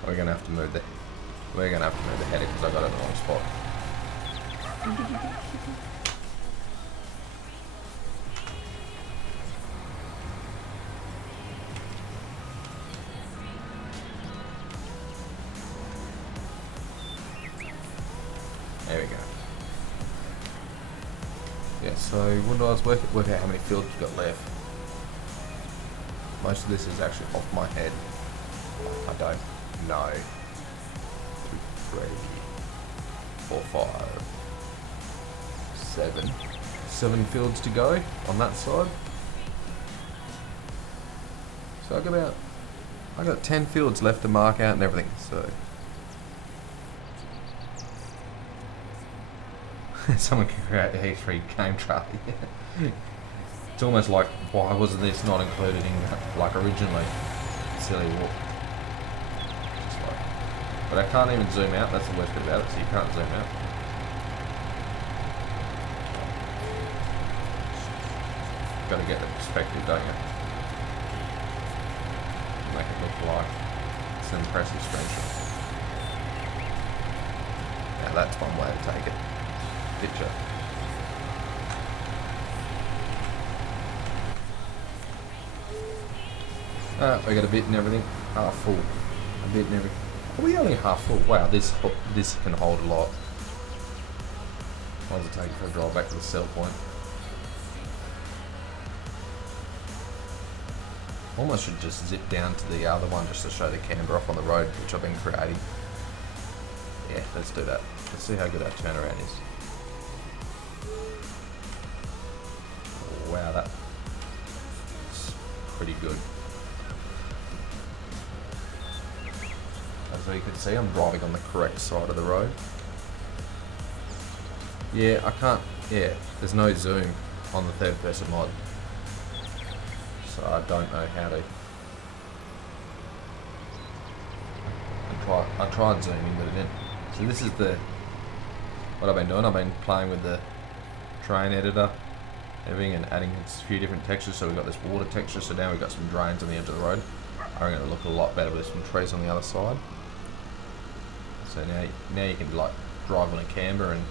We're gonna have to move the header because I got it in the wrong spot. There we go. Yeah, so what do I work out how many fields we've got left. Most of this is actually off my head. I don't know. 2, 3, 4, 5, 7. 7 fields to go on that side. So I got 10 fields left to mark out and everything, so someone can create a E3 game trailer. It's almost like, why wasn't this not included in, like, originally? Silly walk. Just like, but I can't even zoom out, that's the worst bit about it, so you can't zoom out. Gotta get the perspective, don't you? Make it look like it's an impressive screenshot. Now that's one way to take it. Picture. We got a bit and everything. Half full. A bit and everything. Are we only half full? Wow, this can hold a lot. Might as well take it for a drive back to the sell point. Almost should just zip down to the other one just to show the camber off on the road, which I've been creating. Yeah, let's do that. Let's see how good our turnaround is. Wow, that's pretty good. As you can see, I'm driving on the correct side of the road. Yeah, I can't, yeah, there's no zoom on the third person mod. So I don't know how to. I tried zooming, but it didn't. So this is what I've been doing. I've been playing with the terrain editor, everything, and adding a few different textures. So we've got this water texture. So now we've got some drains on the edge of the road. I'm going to look a lot better with some trees on the other side. So now you can like drive on a camber and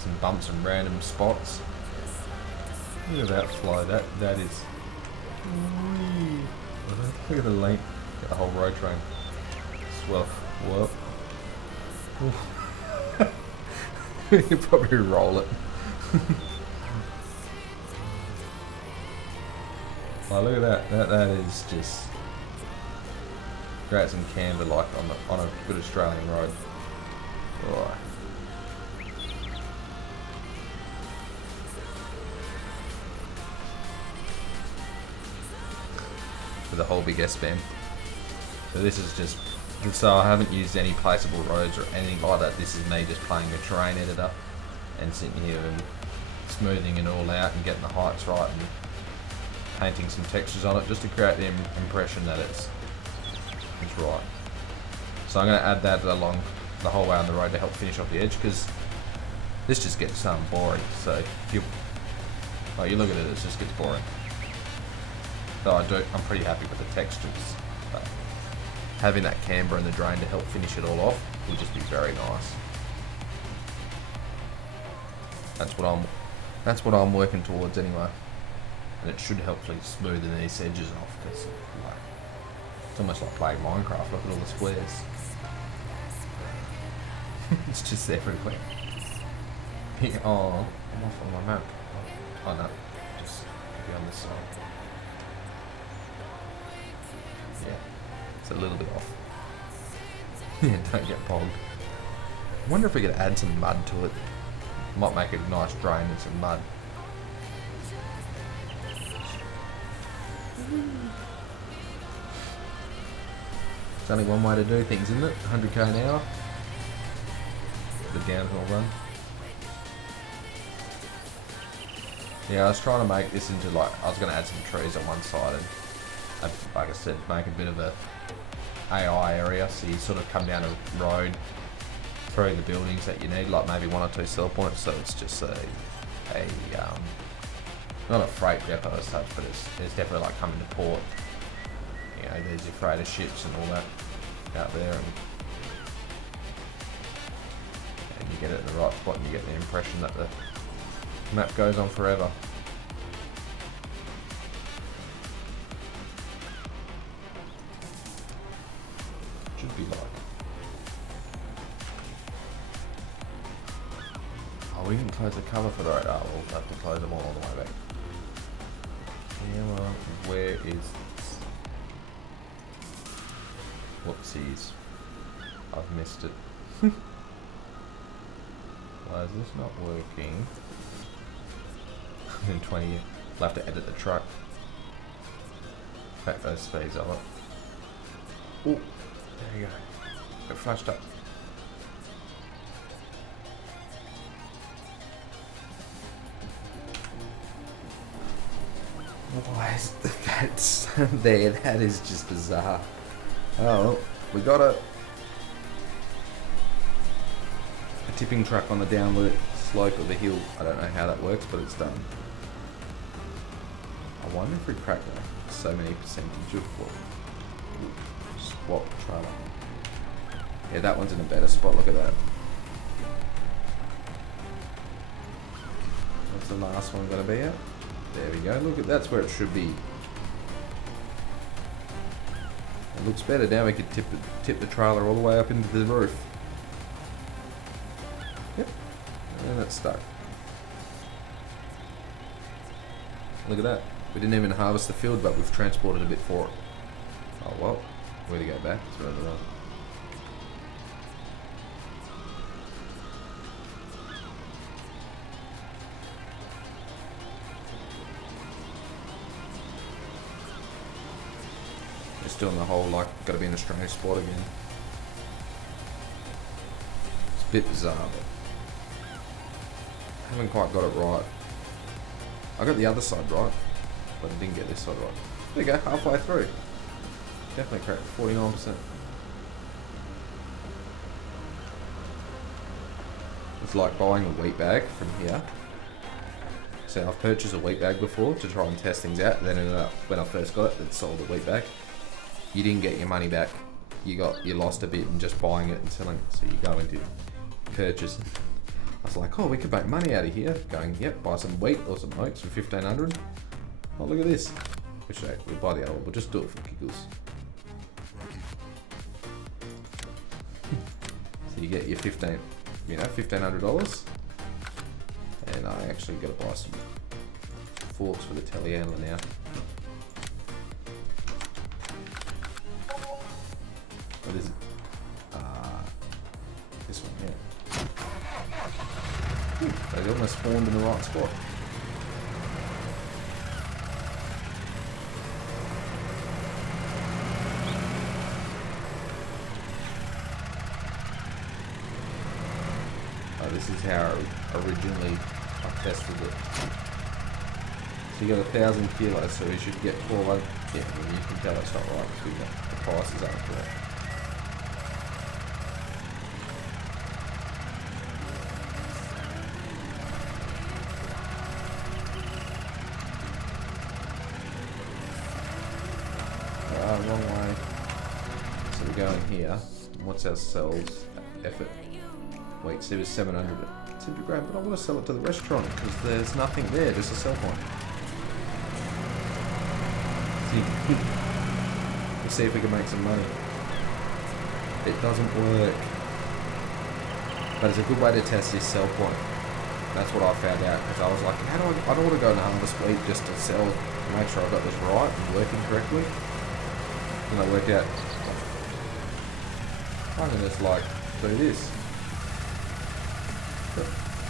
some bumps and random spots. Look at that flow. That is. Look at the length. Get the whole road train. Swell. Whoa. You probably roll it. Oh, look at that. That is just create some camber like on a good Australian road. Right. For the whole big S-band. So this is just, so I haven't used any placeable roads or anything like that. This is me just playing the terrain editor and sitting here and smoothing it all out and getting the heights right and painting some textures on it just to create the impression that it's right. So I'm going to add that along the whole way on the road to help finish off the edge, because this just gets boring. So if you look at it, it just gets boring. Though I'm pretty happy with the textures, but having that camber and the drain to help finish it all off will just be very nice. That's what I'm working towards anyway, and it should hopefully smoothen these edges off, because it's almost like playing Minecraft. Look at all the squares. It's just everywhere. Oh, I'm off on my map. Oh no, just be on this side. Yeah, it's a little bit off. Yeah, don't get bogged. I wonder if we could add some mud to it. Might make a nice drain and some mud. It's only one way to do things, isn't it? 100k an hour. The downhill run. Yeah, I was trying to make this into I was going to add some trees on one side and, like I said, make a bit of a AI area, so you sort of come down a road through the buildings that you need, like maybe 1 or 2 sell points, so it's just not a freight depot as such, but it's definitely like coming to port. You know, there's your freighter ships and all that out there, and you get it in the right spot and you get the impression that the map goes on forever. Should be like... Oh, we didn't close the cover for the right. Oh, we'll have to close them all the way back. Yeah, well, where is this? Whoopsies. I've missed it. Why is this not working? In 20 years. We'll have to edit the truck. Back those speeds of it. Oh, there you go. It flashed up. Why is that there? That is just bizarre. Oh, well, we got a tipping truck on the downward slope of the hill. I don't know how that works, but it's done. I wonder if we crack that. So many percentage of what? Swap trailer. Yeah, that one's in a better spot. Look at that. What's the last one going to be at? There we go. Look at that's where it should be. It looks better now. We could tip the trailer all the way up into the roof. Yep. And that's stuck. Look at that. We didn't even harvest the field, but we've transported a bit for it. Oh well. Where to go back? It's further on. Just doing the whole got to be in a strange spot again. It's a bit bizarre, but I haven't quite got it right. I got the other side right, but I didn't get this side right. There you go, halfway through. Definitely correct, 49%. It's like buying a wheat bag from here. So I've purchased a wheat bag before to try and test things out. Then ended up, when I first got it, it sold the wheat bag. You didn't get your money back. You lost a bit in just buying it and selling it. So you go into purchase. I was like, oh, we could make money out of here. Going, yep, buy some wheat or some oats for 1,500. Oh, look at this. Which we'll buy the other one. We'll just do it for giggles. So you get your $1,500. And I actually got to buy some forks for the telehandler now. What is it? This one here. They almost spawned in the right spot. Oh, this is how originally I tested it. So you got 1,000 kilos, so we should get 400. Yeah, well, you can tell it's not right because the prices aren't correct. wrong way. So we go in here. What's our sales effort? Wait, see, it was 700. It's $100 but I want to sell it to the restaurant because there's nothing there, just a sell point. See, let's see if we can make some money. It doesn't work. But it's a good way to test this sell point. That's what I found out because I was like, how do I don't want to go in the harvest week just to sell, to make sure I got this right and working correctly. And I worked out, I can just like do this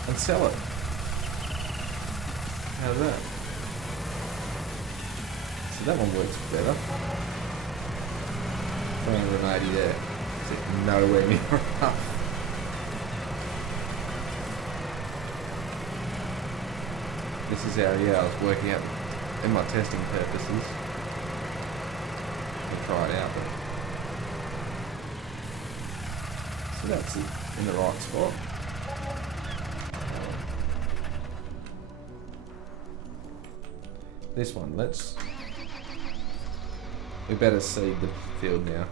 and sell it. How's that? So that one works better. 380 there. It's nowhere near enough. This is how, I was working out in my testing purposes to try it out. But so that's it, in the right spot. This one, we better seed the field now.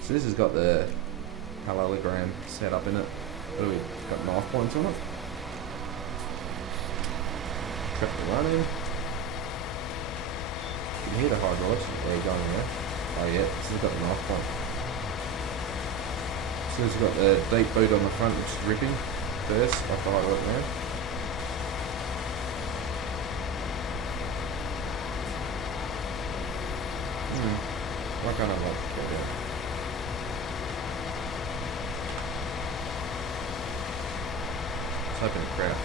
So this has got the parallelogram set up in it. What do we got? Knife points on it. Trap the run in. You can hear the hydraulics. There you go in there. Oh yeah, this has got the knife point. So this has got the deep boot on the front, which is ripping first off the hydraulic man. Why can't I like go down? Type in craft.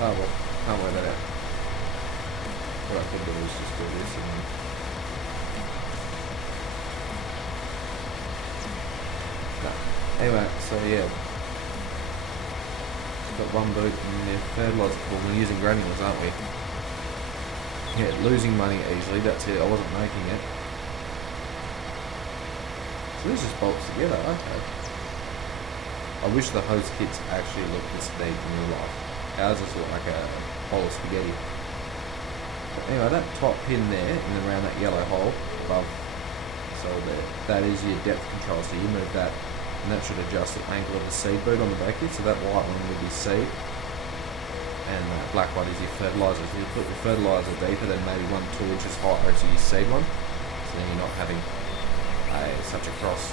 Oh well, can't work that out. What I could do is just do this and no. Anyway, so yeah. Got one boot and the fertilizer. Well, we're using granules, aren't we? Yeah, losing money easily, that's it. I wasn't making it. So this just bolts together, okay. I wish the hose kits actually looked this neat in real life. Ours is like a bowl of spaghetti. But anyway, that top pin there and around that yellow hole above, so that is your depth control. So you move that, and that should adjust the angle of the seed boot on the back here. So that white one would be seed, and that black one is your fertilizer. So you put your fertilizer deeper, then maybe 1 2 inches higher to your seed one. So then you're not having such a cross,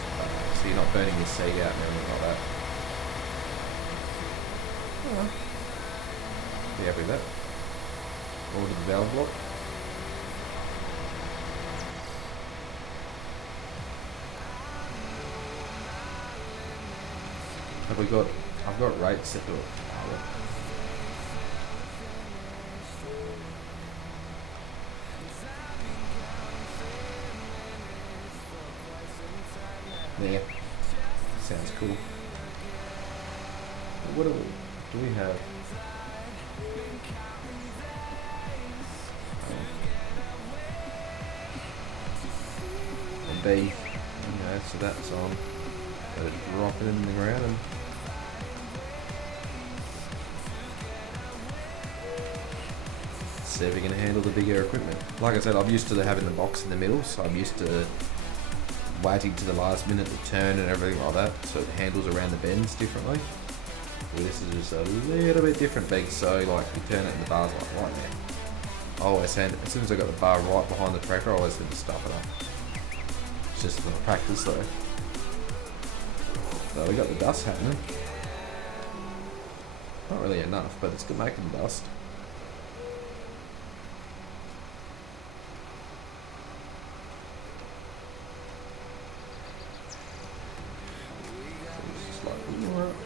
so you're not burning your seed out and everything like that. Be happy with that. Order the valve block. Have we got? I've got rates set to it. Yeah, sounds cool. What do we have? A B, so that's on. Let it drop it in the ground and see if we can handle the bigger equipment. Like I said, I'm used to having the box in the middle, so I'm used to waiting to the last minute to turn and everything like that, so it handles around the bends differently. Well, this is just a little bit different big, so like you turn it and the bar's like right there. I always hand it, as soon as I got the bar right behind the tractor, I always had to stop it up. It's just a little practice though. So we got the dust happening. Not really enough, but it's good making dust.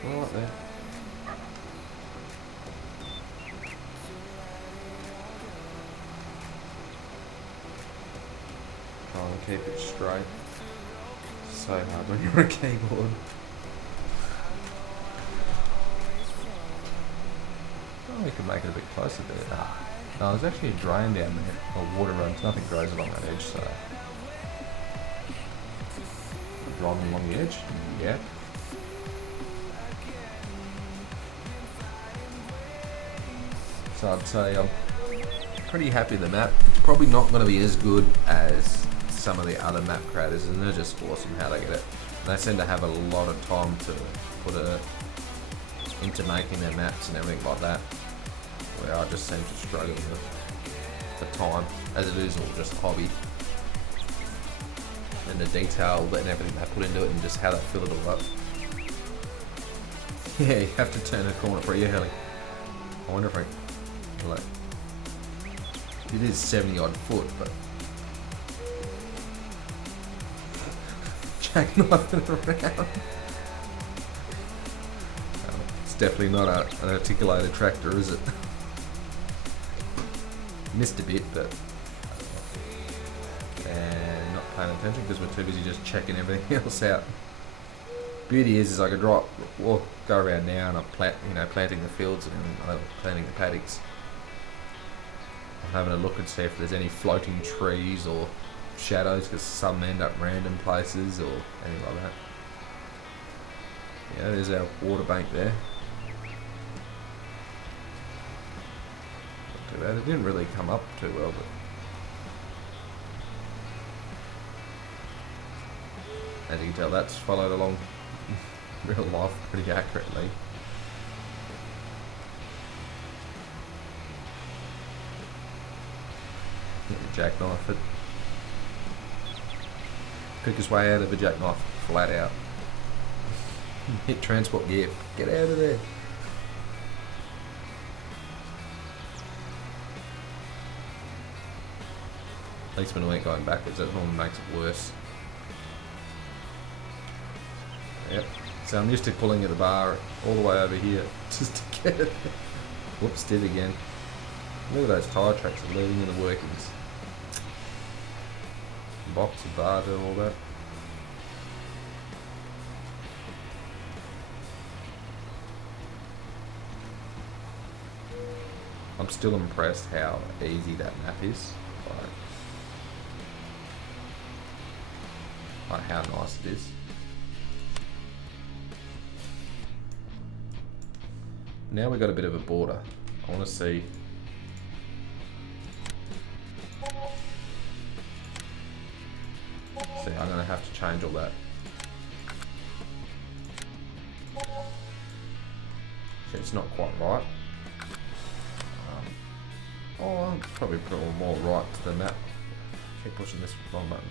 Right there. Try and keep it straight. It's so hard when you're on a keyboard. Oh, we can make it a bit closer there. No, there's actually a drain down there, or water runs. Nothing grows along that edge, so drawn along the edge. Yeah. So I'd say I'm pretty happy with the map. It's probably not going to be as good as some of the other map creators, and they're just awesome how they get it. They seem to have a lot of time to put into making their maps and everything like that, where I just seem to struggle with the time, as it is all just a hobby. And the detail and everything they put into it, and just how they fill it all up. Yeah, you have to turn a corner for your heli. I wonder if I like. It is 70 odd foot, but jackknifing around. It's definitely not an articulated tractor, is it? Missed a bit, but and not paying attention because we're too busy just checking everything else out. Beauty is I could go around now and I'm planting the fields and planting the paddocks. I'm having a look and see if there's any floating trees or shadows, because some end up random places or anything like that. Yeah, there's our water bank there. Not too bad. It didn't really come up too well, but as you can tell, that's followed along real life pretty accurately. Jackknife it. Quickest way out of a jackknife, flat out. Hit transport gear, get out of there. At least when we ain't going backwards, that normally makes it worse. Yep. So I'm used to pulling at the bar all the way over here just to get it. Whoops, did again. Look at those tyre tracks are leading in the workings. Box of bar and all that. I'm still impressed how easy that map is. Like how nice it is. Now we've got a bit of a border. I want to see. See, I'm going to have to change all that. See, it's not quite right. I'll probably put it more right to the map. Keep pushing this wrong button.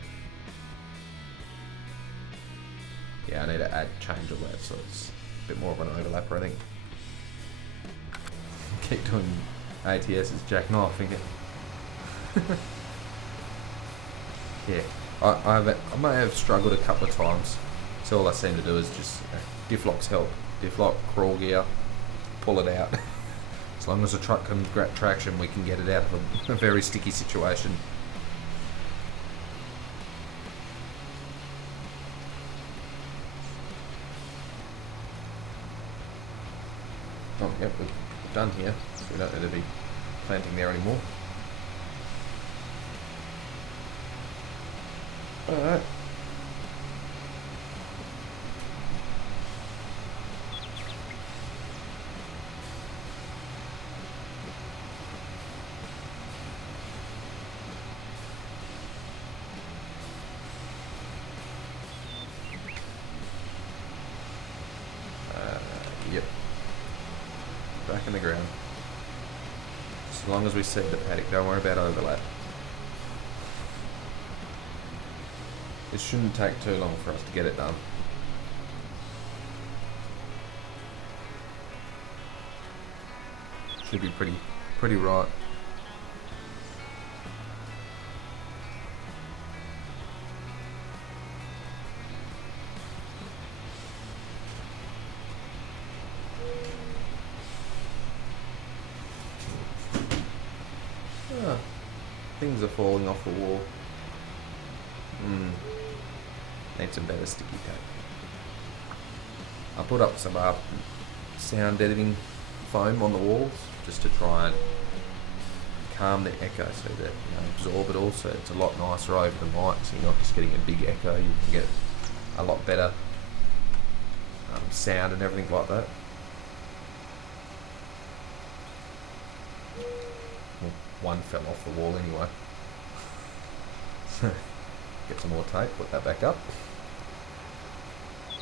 Yeah, I need to change all that so it's a bit more of an overlap, I think. Keep doing ATS as jackknifing it. Yeah, I may have struggled a couple of times. So all I seem to do is just diff locks help. Diff lock, crawl gear, pull it out. As long as the truck can grab traction, we can get it out of a very sticky situation. Oh, yep, we're done here, so we don't need to be planting there anymore. Alright. Yep. Back in the ground. As long as we see the paddock, don't worry about overlap. It shouldn't take too long for us to get it done. Should be pretty right. Things are falling off the wall. Need some better sticky tape. I put up some sound editing foam on the walls just to try and calm the echo so that absorb it all, so it's a lot nicer over the mic, so you're not just getting a big echo, you can get a lot better sound and everything like that. Well, one fell off the wall anyway. Get some more tape, put that back up.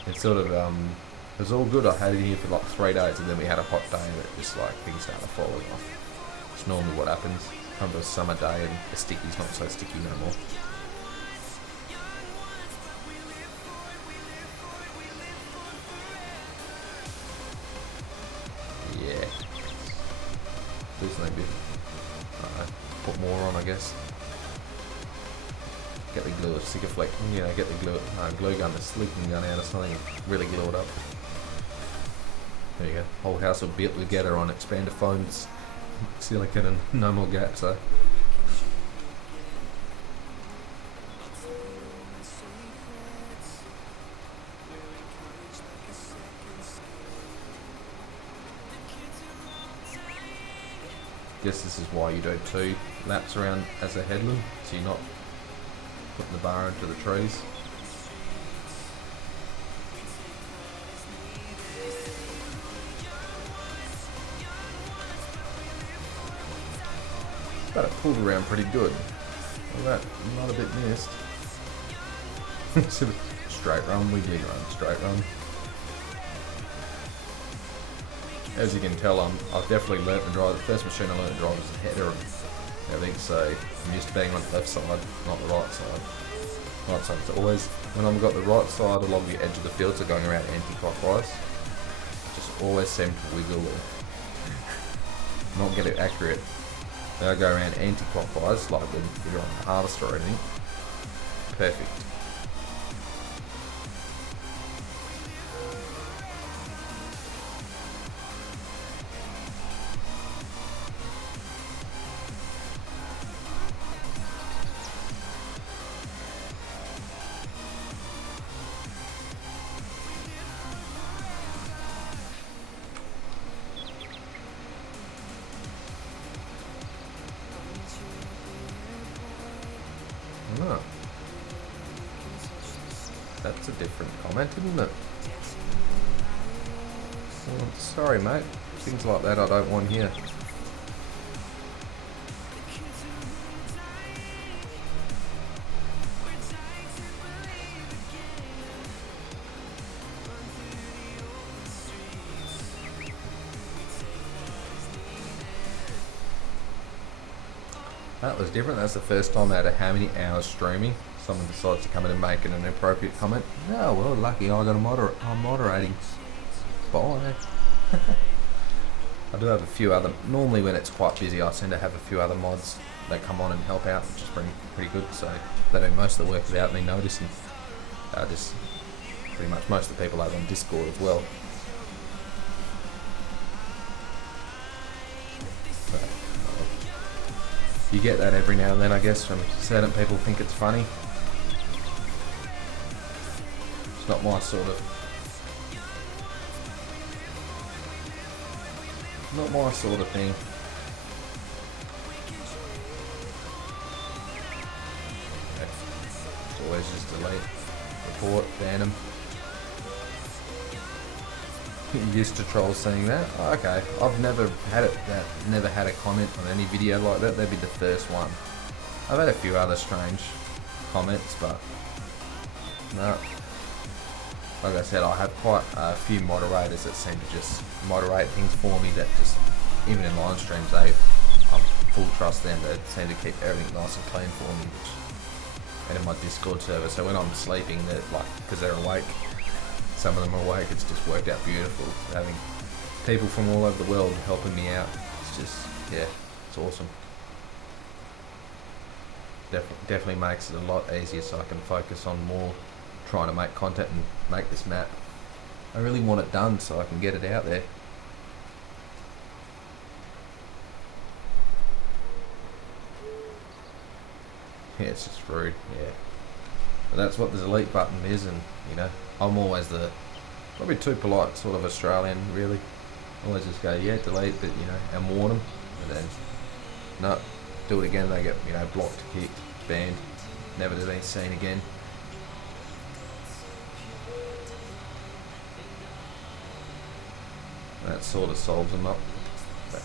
It's sort of, it was all good. I had it here for like 3 days, and then we had a hot day and it just like things started falling off. It's normally what happens. Come to a summer day and the sticky's not so sticky no more. Yeah. There's no good. Put more on, I guess. Get the glue, stick a fleck, you know, get the glue gun, the sleeping gun out or something, really glue it up. There you go. Whole house will built together on expander foams, silicone, and no more gaps. So. Guess this is why you do 2 laps around as a headland, so you're not putting the bar into the trees. But it pulled around pretty good. Well, that not a bit missed. Straight run, we did run straight run. As you can tell, I've definitely learnt to drive. The first machine I learnt to drive was a header and everything, so I'm used to being on the left side, not the right side. Right side's always, when I've got the right side along the edge of the field, so going around anti-clockwise, just always seem to wiggle or not get it accurate. Then I go around anti-clockwise, like when you're on the harvester or anything. Perfect. Oh. That's a different comment, isn't it? Well, sorry mate, things like that I don't want here. That was different. That's the first time out of how many hours streaming someone decides to come in and make an inappropriate comment. Oh well, lucky I got I'm moderating. Bye. I do have a few other, normally when it's quite busy I tend to have a few other mods that come on and help out, which is pretty good, so they do most of the work without me noticing. Just pretty much most of the people over on Discord as well. You get that every now and then, I guess, from certain people think it's funny. It's not my sort of... thing. It's always just delete, report, ban them. Used to trolls saying that. Oh, okay, I've never had a comment on any video like that. That'd be the first one. I've had a few other strange comments, but no. Like I said, I have quite a few moderators that seem to just moderate things for me. That just, even in live streams, I'm full trust them. They seem to keep everything nice and clean for me. And in my Discord server, so when I'm sleeping, they're like, because they're awake. Some of them are awake, it's just worked out beautiful. Having people from all over the world helping me out, it's just, yeah, it's awesome. Definitely makes it a lot easier so I can focus on more trying to make content and make this map. I really want it done so I can get it out there. Yeah, it's just rude, yeah. But that's what the delete button is, and you know, I'm always the probably too polite sort of Australian, really. Always just go, yeah, delete, but you know, and warn them, and then no, do it again. They get, you know, blocked, kicked, banned, never to be seen again. That sort of solves them up. But,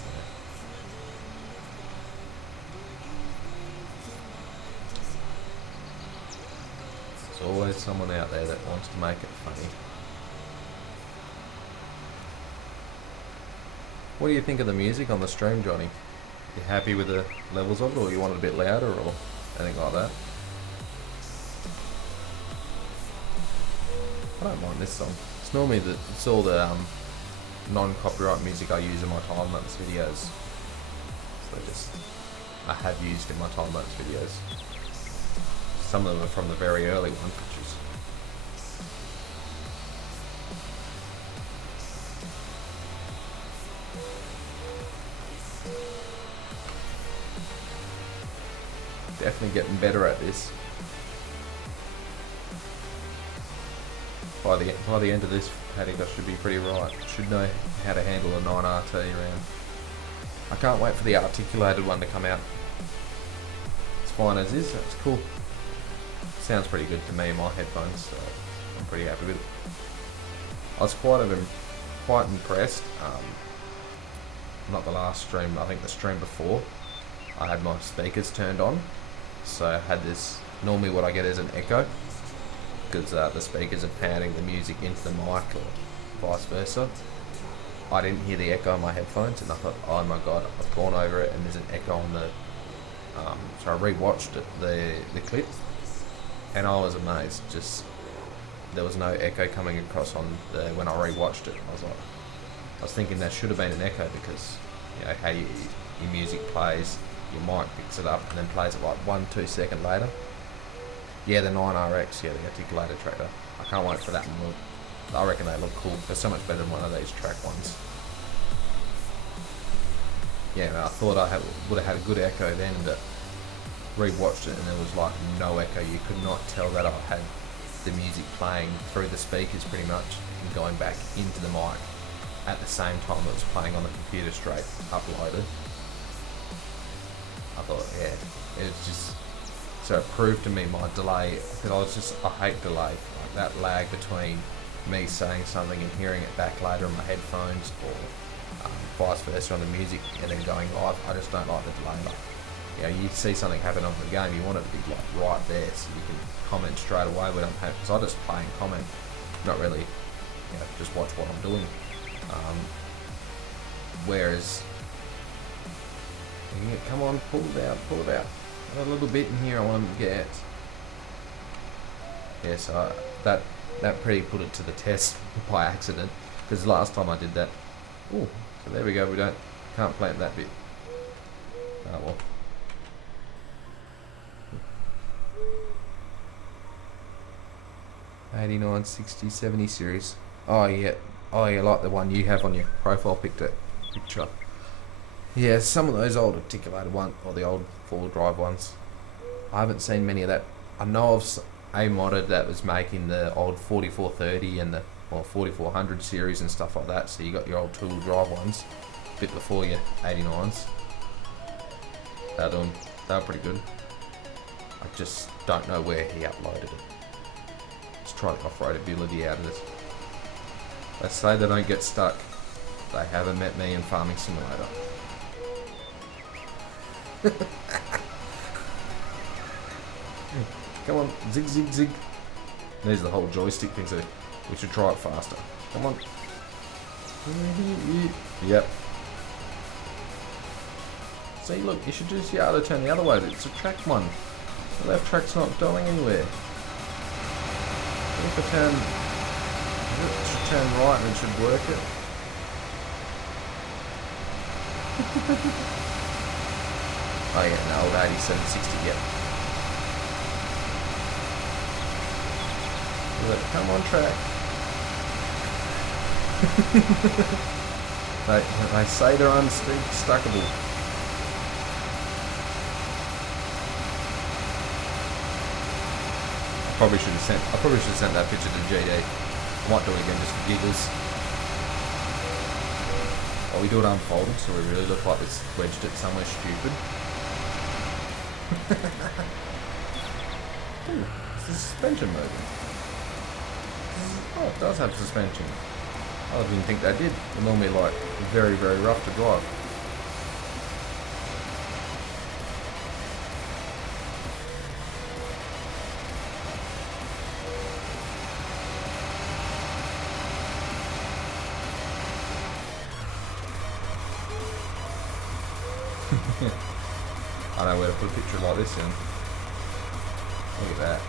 there's someone out there that wants to make it funny. What do you think of the music on the stream, Johnny? You happy with the levels of it, or you want it a bit louder, or anything like that? I don't mind this song. It's normally it's all the non-copyright music I use in my time-lapse videos. So I have used in my time-lapse videos. Some of them are from the very early ones, which is definitely getting better at this. By the end of this paddock, I should be pretty right. Should know how to handle a 9RT round. I can't wait for the articulated one to come out. It's fine as is. It's cool. Sounds pretty good to me in my headphones, so I'm pretty happy with it. I was quite impressed. Not the last stream, I think the stream before. I had my speakers turned on, so I had this. Normally, what I get is an echo, because the speakers are pounding the music into the mic, or vice versa. I didn't hear the echo in my headphones, and I thought, oh my god, I've gone over it, and there's an echo on the. So I rewatched the clip, and I was amazed. Just there was no echo coming across on when I rewatched it. I was thinking that should have been an echo, because you know how your music plays, your mic picks it up and then plays it like 1-2 seconds later. Yeah, the 9RX, yeah, the articulated tractor. I can't wait for that one. I reckon they look cool. They're so much better than one of these track ones. Yeah, I thought I would have had a good echo then, but rewatched it and there was like no echo. You could not tell that I had the music playing through the speakers pretty much and going back into the mic at the same time it was playing on the computer straight uploaded. I thought, yeah, it's just. So it proved to me my delay, because I hate delay, like that lag between me saying something and hearing it back later on my headphones, or vice versa on the music and then going live. I just don't like the delay. Like, you know, you see something happen on the game, you want it to be like right there so you can comment straight away when I'm happy. Because I just play and comment, not really, you know, just watch what I'm doing. Whereas, yeah, come on, pull it out. A little bit in here I want to get. Yeah, so that pretty put it to the test by accident, because last time I did that. Oh, so there we go. Can't plant that bit. Oh well. '89, '60, '70 series. Oh yeah, like the one you have on your profile picture. Yeah, some of those old articulated ones, or the old four-wheel drive ones. I haven't seen many of that. I know of a modder that was making the old 4430 and the 4400 series and stuff like that. So you got your old two-wheel drive ones, a bit before your 89s. They were pretty good. I just don't know where he uploaded it. Let's try the off-road ability out of this. They say they don't get stuck. They haven't met me in Farming Simulator. Come on, zig, zig, zig. There's the whole joystick thing, so we should try it faster. Come on. Yep. See, look, you should just be able to turn the other way. It's a track one. The left track's not going anywhere. If I turn right and it should work it. Oh yeah, no, old 8760, yep. Come on, track. they say they're unstuckable. I probably should have sent that picture to GD. I might do it again just for giggles. Or we do it unfolded, so we really look like this wedged it somewhere stupid. Ooh, it's the suspension moving. Oh, it does have suspension. I didn't think that did. They're normally like very, very rough to drive. I know where to put a picture like this in. Look at that.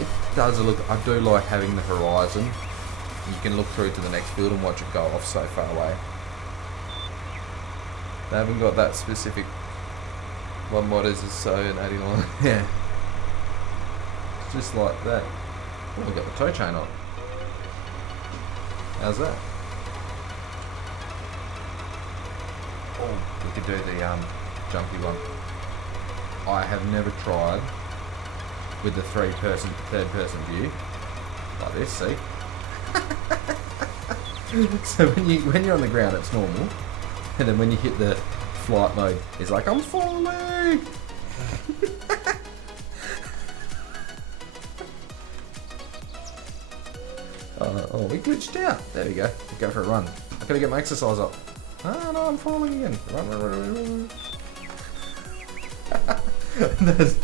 It does look, I do like having the horizon. You can look through to the next field and watch it go off so far away. They haven't got that specific one mod is so in 89. Yeah. It's just like that. Oh, we got the toe chain on. How's that? Oh, we could do the jumpy one. I have never tried with the third person view. Like this, see? So when you're on the ground it's normal. And then when you hit the flight mode, it's like, I'm falling! Oh, we glitched out. There we go. Go for a run. I gotta get my exercise up. Oh no, I'm falling again. Run, run, run, run, run.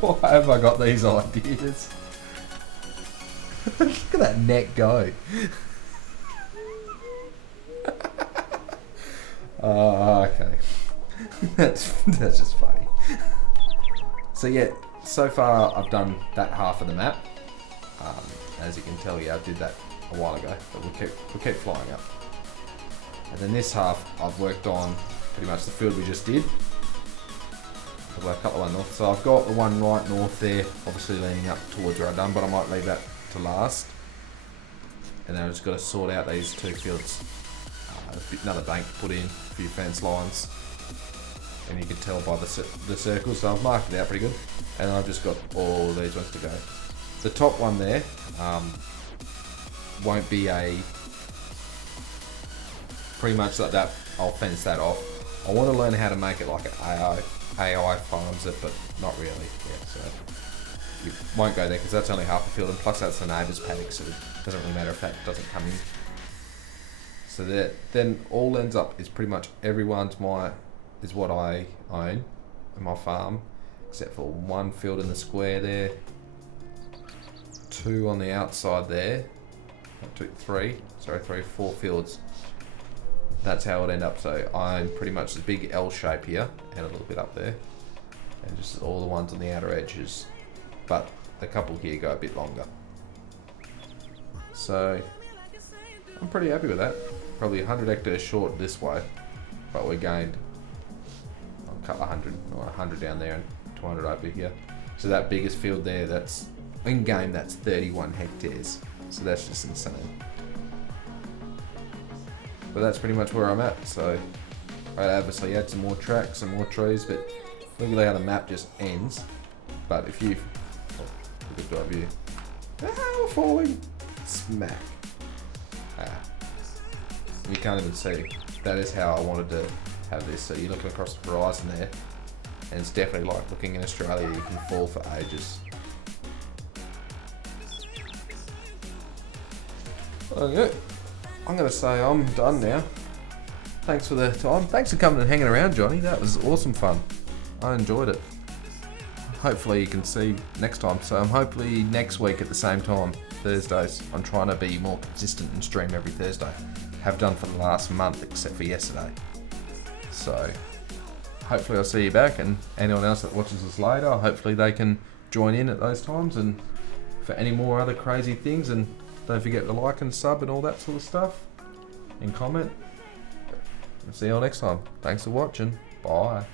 Why have I got these ideas? Look at that neck go. Oh, okay. That's just funny. So yeah, so far I've done that half of the map. As you can tell, yeah, I did that a while ago, but we keep flying up. And then this half I've worked on pretty much the field we just did. I've got a couple of north. So I've got the one right north there, obviously leaning up towards where I've done, but I might leave that to last. And then I've just got to sort out these two fields. Another bank to put in, a few fence lines, and you can tell by the circles, so I've marked it out pretty good. And I've just got all these ones to go. The top one there won't be pretty much like that. I'll fence that off. I want to learn how to make it like an AI farms it, but not really. Yeah, so you won't go there because that's only half the field, and plus that's the neighbour's paddock, so it doesn't really matter if that doesn't come in. So that then all ends up is pretty much everyone's is what I own in my farm, except for one field in the square there, two on the outside there. I took four fields. That's how it end up. So I own pretty much this big L shape here and a little bit up there, and just all the ones on the outer edges. But the couple here go a bit longer. So I'm pretty happy with that. Probably 100 hectares short this way, but we gained a couple of 100 or 100 down there and 200 over here. So that biggest field there, that's in game, that's 31 hectares. So that's just insane. But that's pretty much where I'm at. So I obviously add some more tracks, some more trees, but look at how the map just ends. But if you, look at the view. Ah, we're falling. Smack. You can't even see. That is how I wanted to have this. So you're looking across the horizon there, and it's definitely like looking in Australia. You can fall for ages. Okay, I'm gonna say I'm done now. Thanks for the time. Thanks for coming and hanging around, Johnny. That was awesome fun. I enjoyed it. Hopefully you can see next time. So I'm hopefully next week at the same time, Thursdays. I'm trying to be more consistent and stream every Thursday. Have done for the last month except for yesterday. So hopefully I'll see you back, and anyone else that watches us later, hopefully they can join in at those times and for any more other crazy things. And don't forget to like and sub and all that sort of stuff and comment. See you all next time. Thanks for watching. Bye.